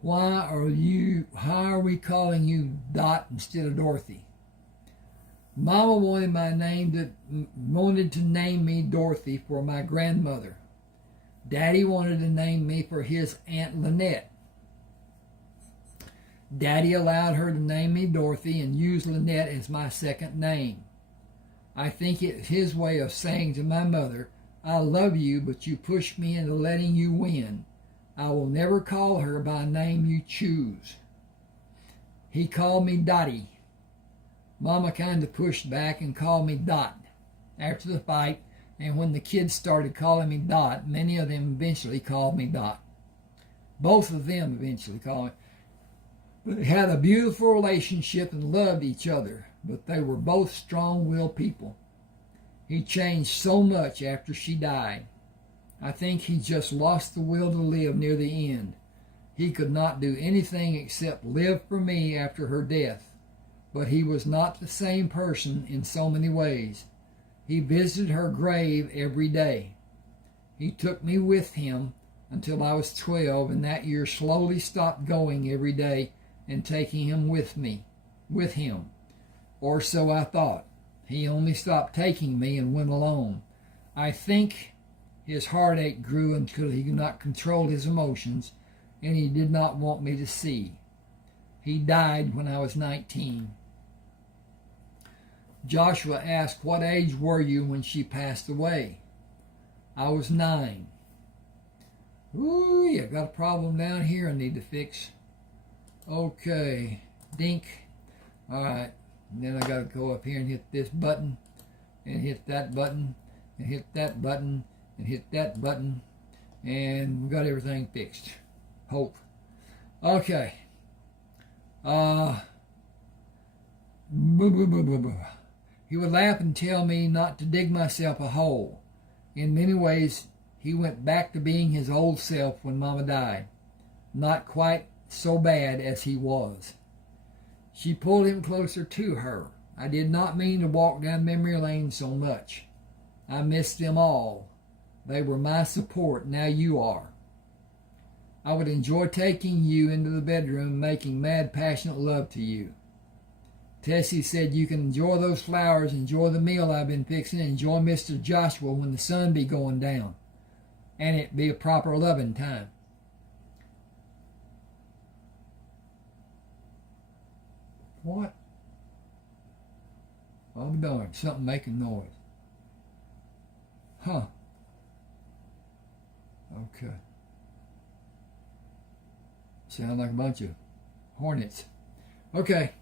Why are we calling you Dot instead of Dorothy? Mama wanted to name me Dorothy for my grandmother. Daddy wanted to name me for his Aunt Lynette. Daddy allowed her to name me Dorothy and use Lynette as my second name. I think it's his way of saying to my mother, I love you, but you pushed me into letting you win. I will never call her by a name you choose. He called me Dottie. Mama kind of pushed back and called me Dot. After the fight, and when the kids started calling me Dot, many of them eventually called me Dot. Both of them eventually called me. But they had a beautiful relationship and loved each other, but they were both strong-willed people. He changed so much after she died. I think he just lost the will to live near the end. He could not do anything except live for me after her death. But he was not the same person in so many ways. He visited her grave every day. He took me with him until I was 12, and that year slowly stopped going every day and taking him with him. Or so I thought. He only stopped taking me and went alone. I think his heartache grew until he could not control his emotions, and he did not want me to see. He died when I was 19. Joshua asked, what age were you when she passed away? I was 9. Ooh, I got a problem down here I need to fix. Okay, dink. All right, and then I got to go up here and hit this button, and hit that button, and hit that button, and hit that button, and we got everything fixed. Hope. Okay. He would laugh and tell me not to dig myself a hole. In many ways, he went back to being his old self when Mama died. Not quite so bad as he was. She pulled him closer to her. I did not mean to walk down memory lane so much. I missed them all. They were my support. Now you are. I would enjoy taking you into the bedroom and making mad, passionate love to you. Tessie said, you can enjoy those flowers, enjoy the meal I've been fixing, enjoy Mr. Joshua when the sun be going down. And it be a proper loving time. What? Oh, darn, something making noise. Huh. Okay. Sound like a bunch of hornets. Okay.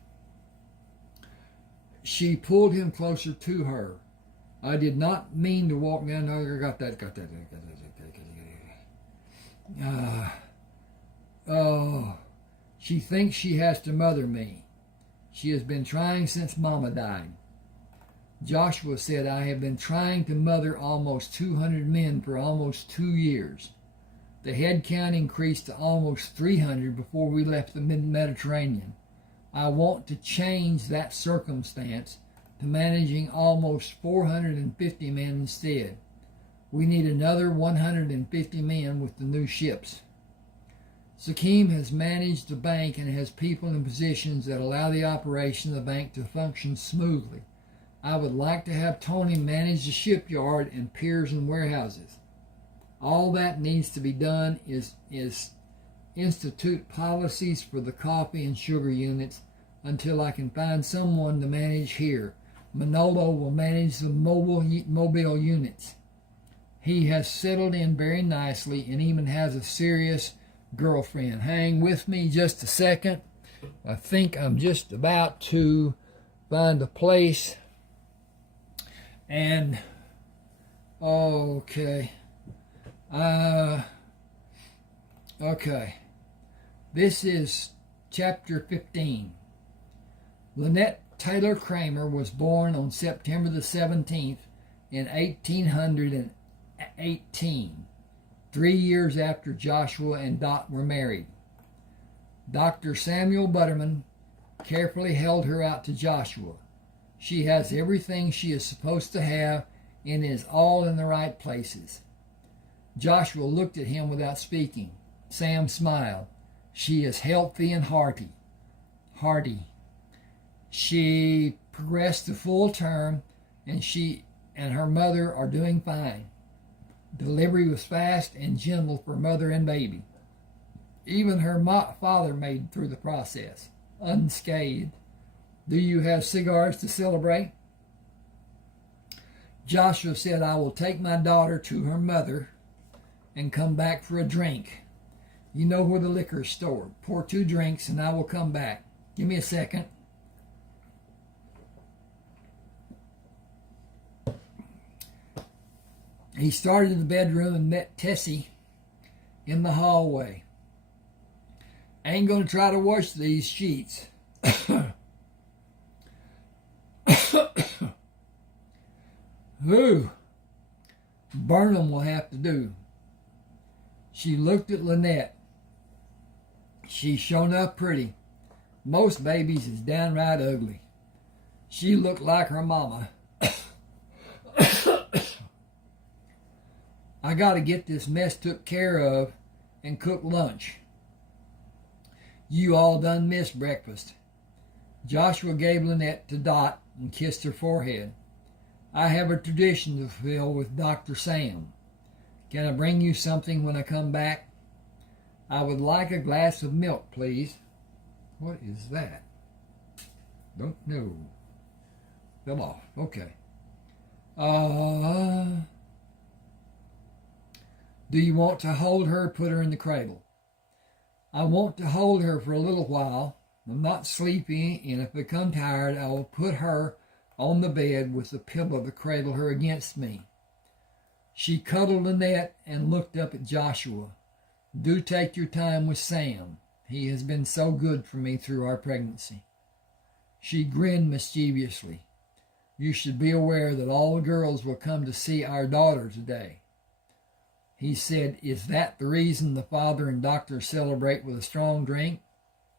She pulled him closer to her. I did not mean to walk down. No, I got that. Oh, she thinks she has to mother me. She has been trying since Mama died. Joshua said, I have been trying to mother almost 200 men for almost 2 years. The head count increased to almost 300 before we left the Mediterranean. I want to change that circumstance to managing almost 450 men instead. We need another 150 men with the new ships. Sakim has managed the bank and has people in positions that allow the operation of the bank to function smoothly. I would like to have Tony manage the shipyard and piers and warehouses. All that needs to be done is institute policies for the coffee and sugar units until I can find someone to manage here. Manolo will manage the mobile units. He has settled in very nicely and even has a serious girlfriend. Hang with me just a second. I think I'm just about to find a place. And okay. Okay. This is chapter 15. Lynette Taylor Crammer was born on September the 17th in 1818, 3 years after Joshua and Dot were married. Dr. Samuel Butterman carefully held her out to Joshua. She has everything she is supposed to have and is all in the right places. Joshua looked at him without speaking. Sam smiled. She is healthy and hearty. She progressed to full term, and she and her mother are doing fine. Delivery was fast and gentle for mother and baby. Even her father made it through the process, unscathed. Do you have cigars to celebrate? Joshua said, I will take my daughter to her mother and come back for a drink. You know where the liquor is stored. Pour 2 drinks and I will come back. Give me a second. He started in the bedroom and met Tessie in the hallway. I ain't going to try to wash these sheets. Ooh, burn them will have to do. She looked at Lynette. She's shown up pretty. Most babies is downright ugly. She looked like her mama. I got to get this mess took care of and cook lunch. You all done missed breakfast. Joshua gave Lynette to Dot and kissed her forehead. I have a tradition to fulfill with Dr. Sam. Can I bring you something when I come back? I would like a glass of milk, please. What is that? Don't know. Come off. Okay. Do you want to hold her or put her in the cradle? I want to hold her for a little while. I'm not sleepy, and if I become tired, I will put her on the bed with the pillow to cradle her against me. She cuddled Lynette and looked up at Joshua. Do take your time with Sam. He has been so good for me through our pregnancy. She grinned mischievously. You should be aware that all the girls will come to see our daughter today. He said, is that the reason the father and doctor celebrate with a strong drink?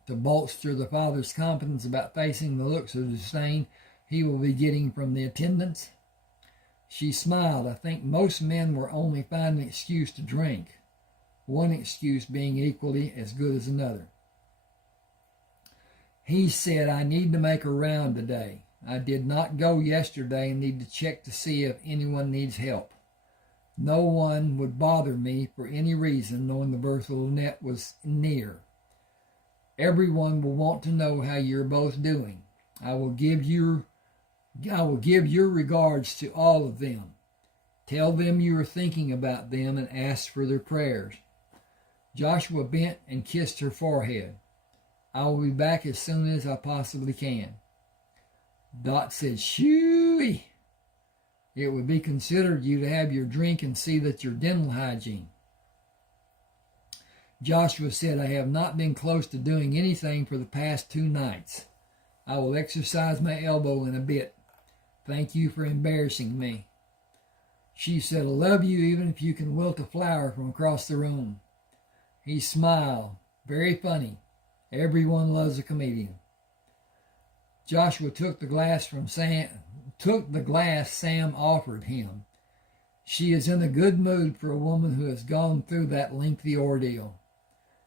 To bolster the father's confidence about facing the looks of disdain he will be getting from the attendants? She smiled. I think most men will only find an excuse to drink, one excuse being equally as good as another. He said, I need to make a round today. I did not go yesterday and need to check to see if anyone needs help. No one would bother me for any reason, knowing the birth of Lynette was near. Everyone will want to know how you're both doing. I will give your regards to all of them. Tell them you are thinking about them and ask for their prayers. Joshua bent and kissed her forehead. I will be back as soon as I possibly can. Dot said, shooey. It would be considered you to have your drink and see that your dental hygiene. Joshua said, I have not been close to doing anything for the past 2 nights. I will exercise my elbow in a bit. Thank you for embarrassing me. She said, I love you even if you can wilt a flower from across the room. He smiled. Very funny. Everyone loves a comedian. Joshua took the glass Sam offered him. She is in a good mood for a woman who has gone through that lengthy ordeal.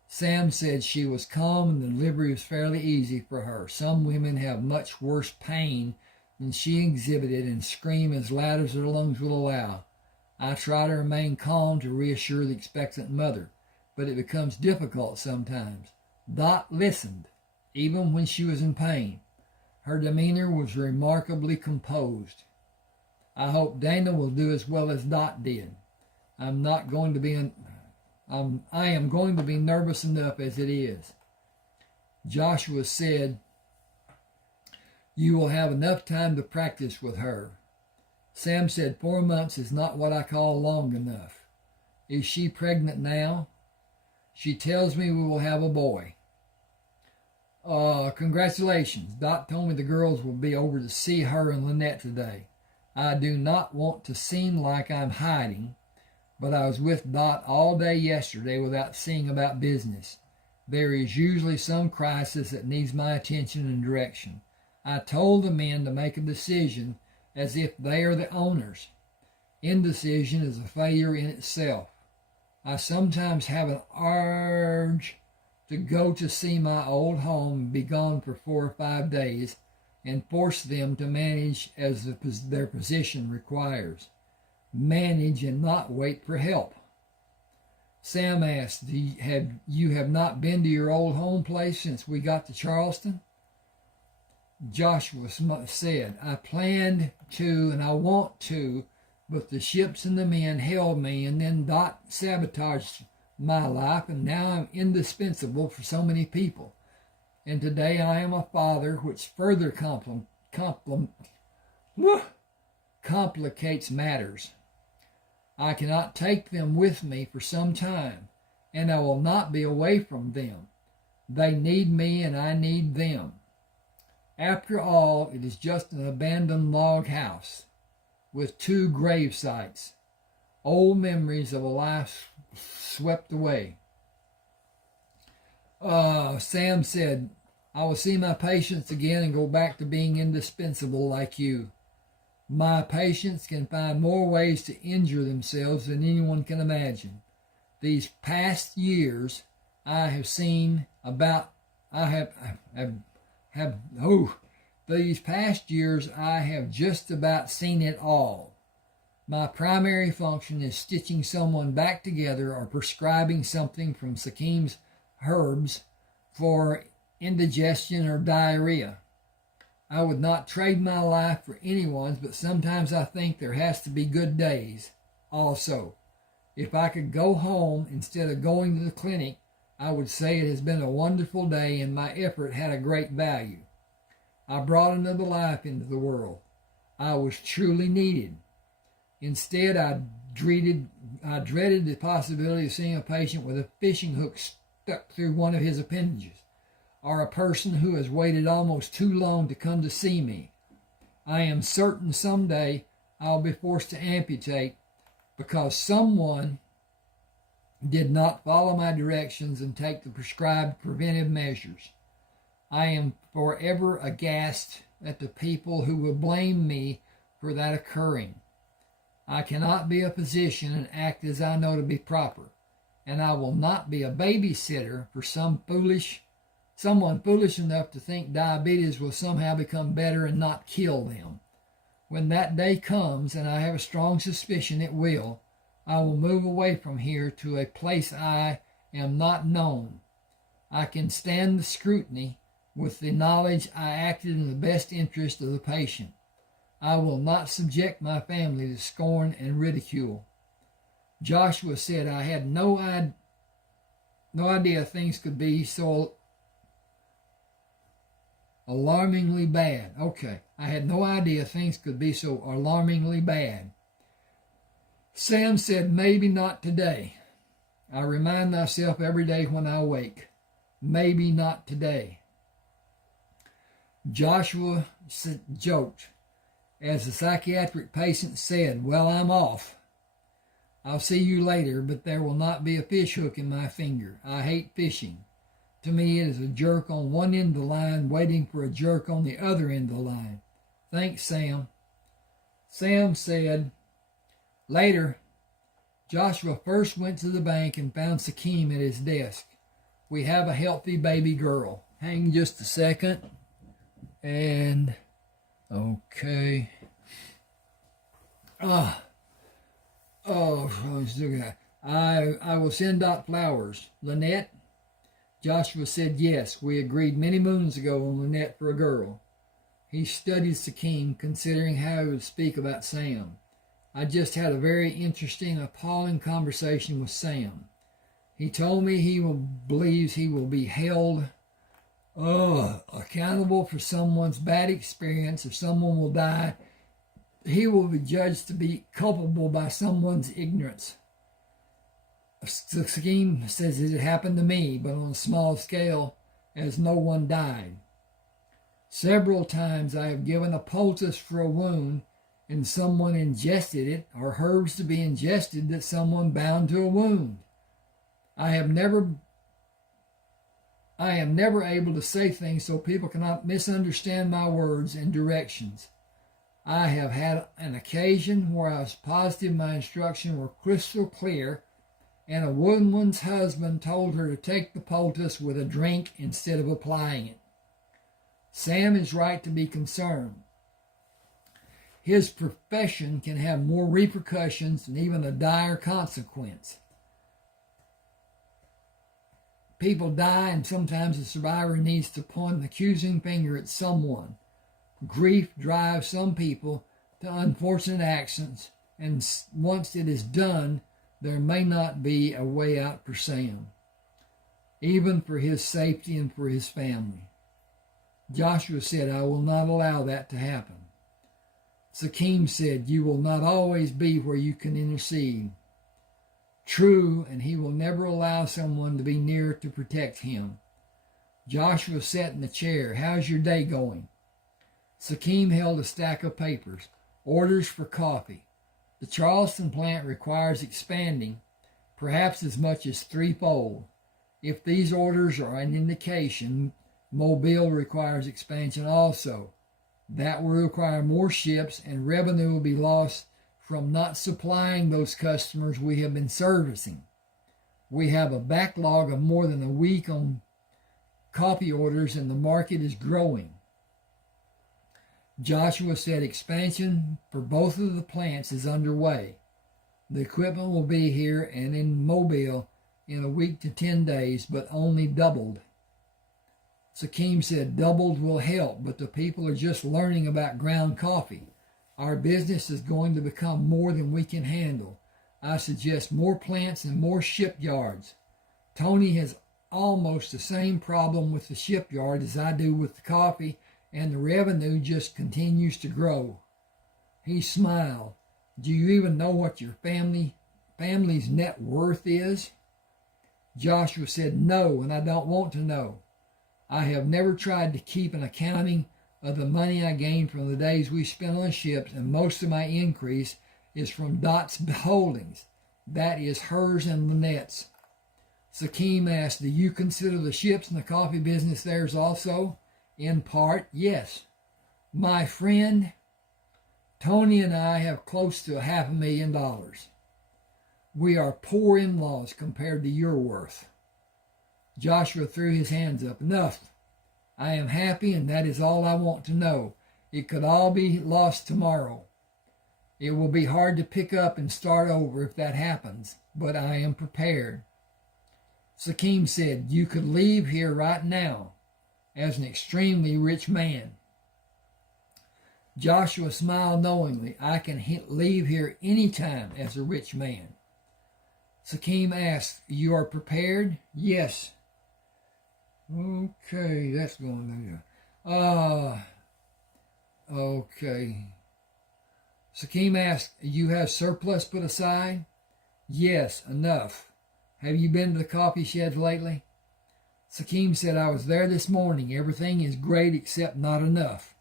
Sam said she was calm and the delivery was fairly easy for her. Some women have much worse pain than she exhibited and scream as loud as their lungs will allow. I try to remain calm to reassure the expectant mother, but it becomes difficult sometimes. Dot listened, even when she was in pain. Her demeanor was remarkably composed. I hope Dana will do as well as Dot did. I am going to be nervous enough as it is. Joshua said, You will have enough time to practice with her. Sam said 4 months is not what I call long enough. Is she pregnant now? She tells me we will have a boy. Congratulations. Dot told me the girls will be over to see her and Lynette today. I do not want to seem like I'm hiding, but I was with Dot all day yesterday without seeing about business. There is usually some crisis that needs my attention and direction. I told the men to make a decision as if they are the owners. Indecision is a failure in itself. I sometimes have an urge to go to see my old home and be gone for 4 or 5 days and force them to manage as their position requires. Manage and not wait for help. Sam asked, you have not been to your old home place since we got to Charleston? Joshua said, I planned to and I want to, but the ships and the men held me, and then Dot sabotaged my life, and now I'm indispensable for so many people. And today I am a father, which further complicates matters. I cannot take them with me for some time, and I will not be away from them. They need me, and I need them. After all, it is just an abandoned log house with 2 grave sites, old memories of a life swept away. Sam said, I will see my patients again and go back to being indispensable like you. My patients can find more ways to injure themselves than anyone can imagine. These past years, these past years I have just about seen it all. My primary function is stitching someone back together or prescribing something from Sakim's herbs for indigestion or diarrhea. I would not trade my life for anyone's, but sometimes I think there has to be good days also. If I could go home instead of going to the clinic, I would say it has been a wonderful day and my effort had a great value. I brought another life into the world. I was truly needed. Instead, I dreaded the possibility of seeing a patient with a fishing hook stuck through one of his appendages, or a person who has waited almost too long to come to see me. I am certain someday I'll be forced to amputate because someone did not follow my directions and take the prescribed preventive measures. I am forever aghast at the people who will blame me for that occurring. I cannot be a physician and act as I know to be proper, and I will not be a babysitter for someone foolish enough to think diabetes will somehow become better and not kill them. When that day comes, and I have a strong suspicion it will, I will move away from here to a place I am not known. I can stand the scrutiny with the knowledge I acted in the best interest of the patient. I will not subject my family to scorn and ridicule. Joshua said, I had no idea things could be so alarmingly bad. Okay, I had no idea things could be so alarmingly bad. Sam said, maybe not today. I remind myself every day when I wake, maybe not today. Joshua joked. As the psychiatric patient said, well, I'm off. I'll see you later, but there will not be a fish hook in my finger. I hate fishing. To me, it is a jerk on one end of the line waiting for a jerk on the other end of the line. Thanks, Sam. Sam said, later, Joshua first went to the bank and found Sakim at his desk. We have a healthy baby girl. Hang just a second. And, okay. I will send out flowers. Lynette? Joshua said yes. We agreed many moons ago on Lynette for a girl. He studied Sakim, considering how he would speak about Sam. I just had a very interesting, appalling conversation with Sam. He told me he believes he will be held accountable for someone's bad experience. If someone will die, he will be judged to be culpable by someone's ignorance. The scheme says it happened to me, but on a small scale, as no one died. Several times I have given a poultice for a wound, and someone ingested it, or herbs to be ingested that someone bound to a wound. I am never able to say things so people cannot misunderstand my words and directions. I have had an occasion where I was positive my instructions were crystal clear, and a woman's husband told her to take the poultice with a drink instead of applying it. Sam is right to be concerned. His profession can have more repercussions and even a dire consequence. People die, and sometimes the survivor needs to point an accusing finger at someone. Grief drives some people to unfortunate actions, and once it is done, there may not be a way out for Sam, even for his safety and for his family. Joshua said, I will not allow that to happen. Sakim said, you will not always be where you can intercede. True, and he will never allow someone to be near to protect him. Joshua sat in the chair. How's your day going? Sakim held a stack of papers. Orders for coffee. The Charleston plant requires expanding, perhaps as much as threefold. If these orders are an indication, Mobile requires expansion also. That will require more ships, and revenue will be lost from not supplying those customers we have been servicing. We have a backlog of more than a week on coffee orders, and the market is growing. Joshua said expansion for both of the plants is underway. The equipment will be here and in Mobile in a week to 10 days, but only doubled. Sakim said doubled will help, but the people are just learning about ground coffee. Our business is going to become more than we can handle. I suggest more plants and more shipyards. Tony has almost the same problem with the shipyard as I do with the coffee, and the revenue just continues to grow. He smiled. Do you even know what your family's net worth is? Joshua said, no, and I don't want to know. I have never tried to keep an accounting of the money I gained from the days we spent on ships, and most of my increase is from Dot's holdings. That is hers and Lynette's. Sakim asked, do you consider the ships and the coffee business theirs also? In part, yes. My friend, Tony and I have close to $500,000. We are poor in-laws compared to your worth. Joshua threw his hands up. Enough. I am happy, and that is all I want to know. It could all be lost tomorrow. It will be hard to pick up and start over if that happens, but I am prepared. Sakim said, you could leave here right now as an extremely rich man. Joshua smiled knowingly. I can leave here any time as a rich man. Sakim asked, you are prepared? Yes. Okay, that's going to okay. Sakim asked, you have surplus put aside? Yes, enough. Have you been to the coffee sheds lately? Sakim said, I was there this morning. Everything is great except not enough.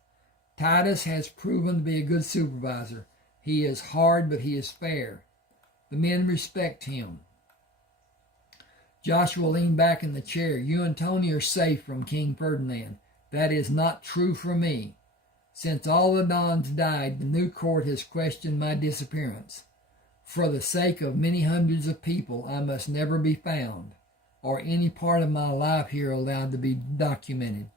Titus has proven to be a good supervisor. He is hard, but he is fair. The men respect him. Joshua leaned back in the chair. You and Tony are safe from King Ferdinand. That is not true for me. Since all the Dons died, the new court has questioned my disappearance. For the sake of many hundreds of people, I must never be found, or any part of my life here allowed to be documented.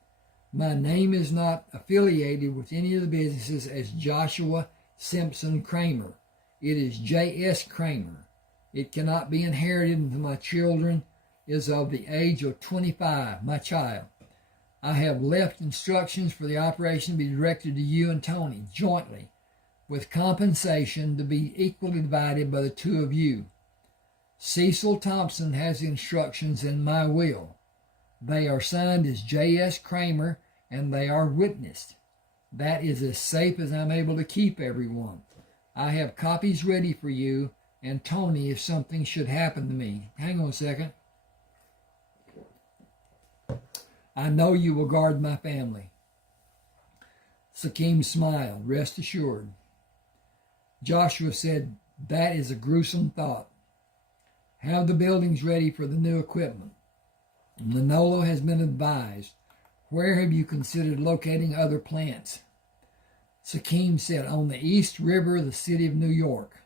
My name is not affiliated with any of the businesses as Joshua Simpson Crammer. It is J.S. Crammer. It cannot be inherited until my children is of the age of 25, my child. I have left instructions for the operation to be directed to you and Tony jointly, with compensation to be equally divided by the two of you. Cecil Thompson has the instructions in my will. They are signed as J.S. Crammer, and they are witnessed. That is as safe as I'm able to keep everyone. I have copies ready for you and Tony if something should happen to me. Hang on a second. I know you will guard my family. Sakim smiled, rest assured. Joshua said, that is a gruesome thought. Have the buildings ready for the new equipment. Manolo has been advised. Where have you considered locating other plants? Sakim said, on the East River of the city of New York.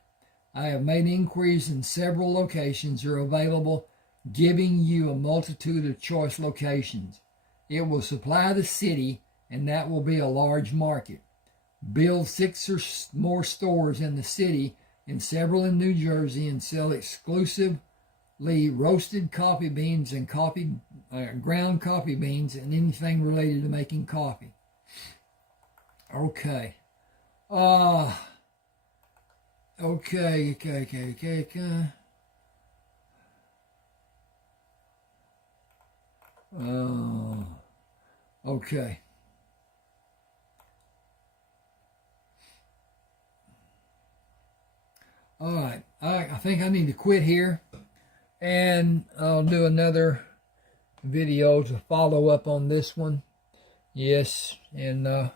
I have made inquiries and several locations are available, giving you a multitude of choice locations. It will supply the city, and that will be a large market. Build 6 or more stores in the city and several in New Jersey and sell exclusively roasted coffee beans and ground coffee beans and anything related to making coffee. Okay. Okay. Okay. All right. I think I need to quit here, and I'll do another video to follow up on this one. Yes, and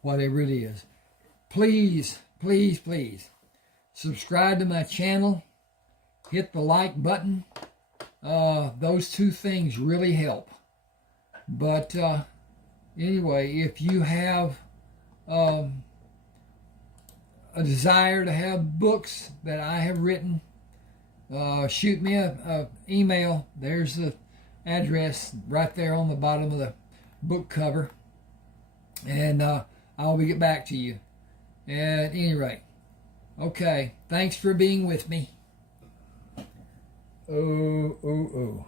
whatever it is. Please subscribe to my channel. Hit the like button. Those two things really help. But anyway, if you have a desire to have books that I have written, shoot me a email. There's the address right there on the bottom of the book cover, and I'll get back to you. At any rate, okay, thanks for being with me. Oh.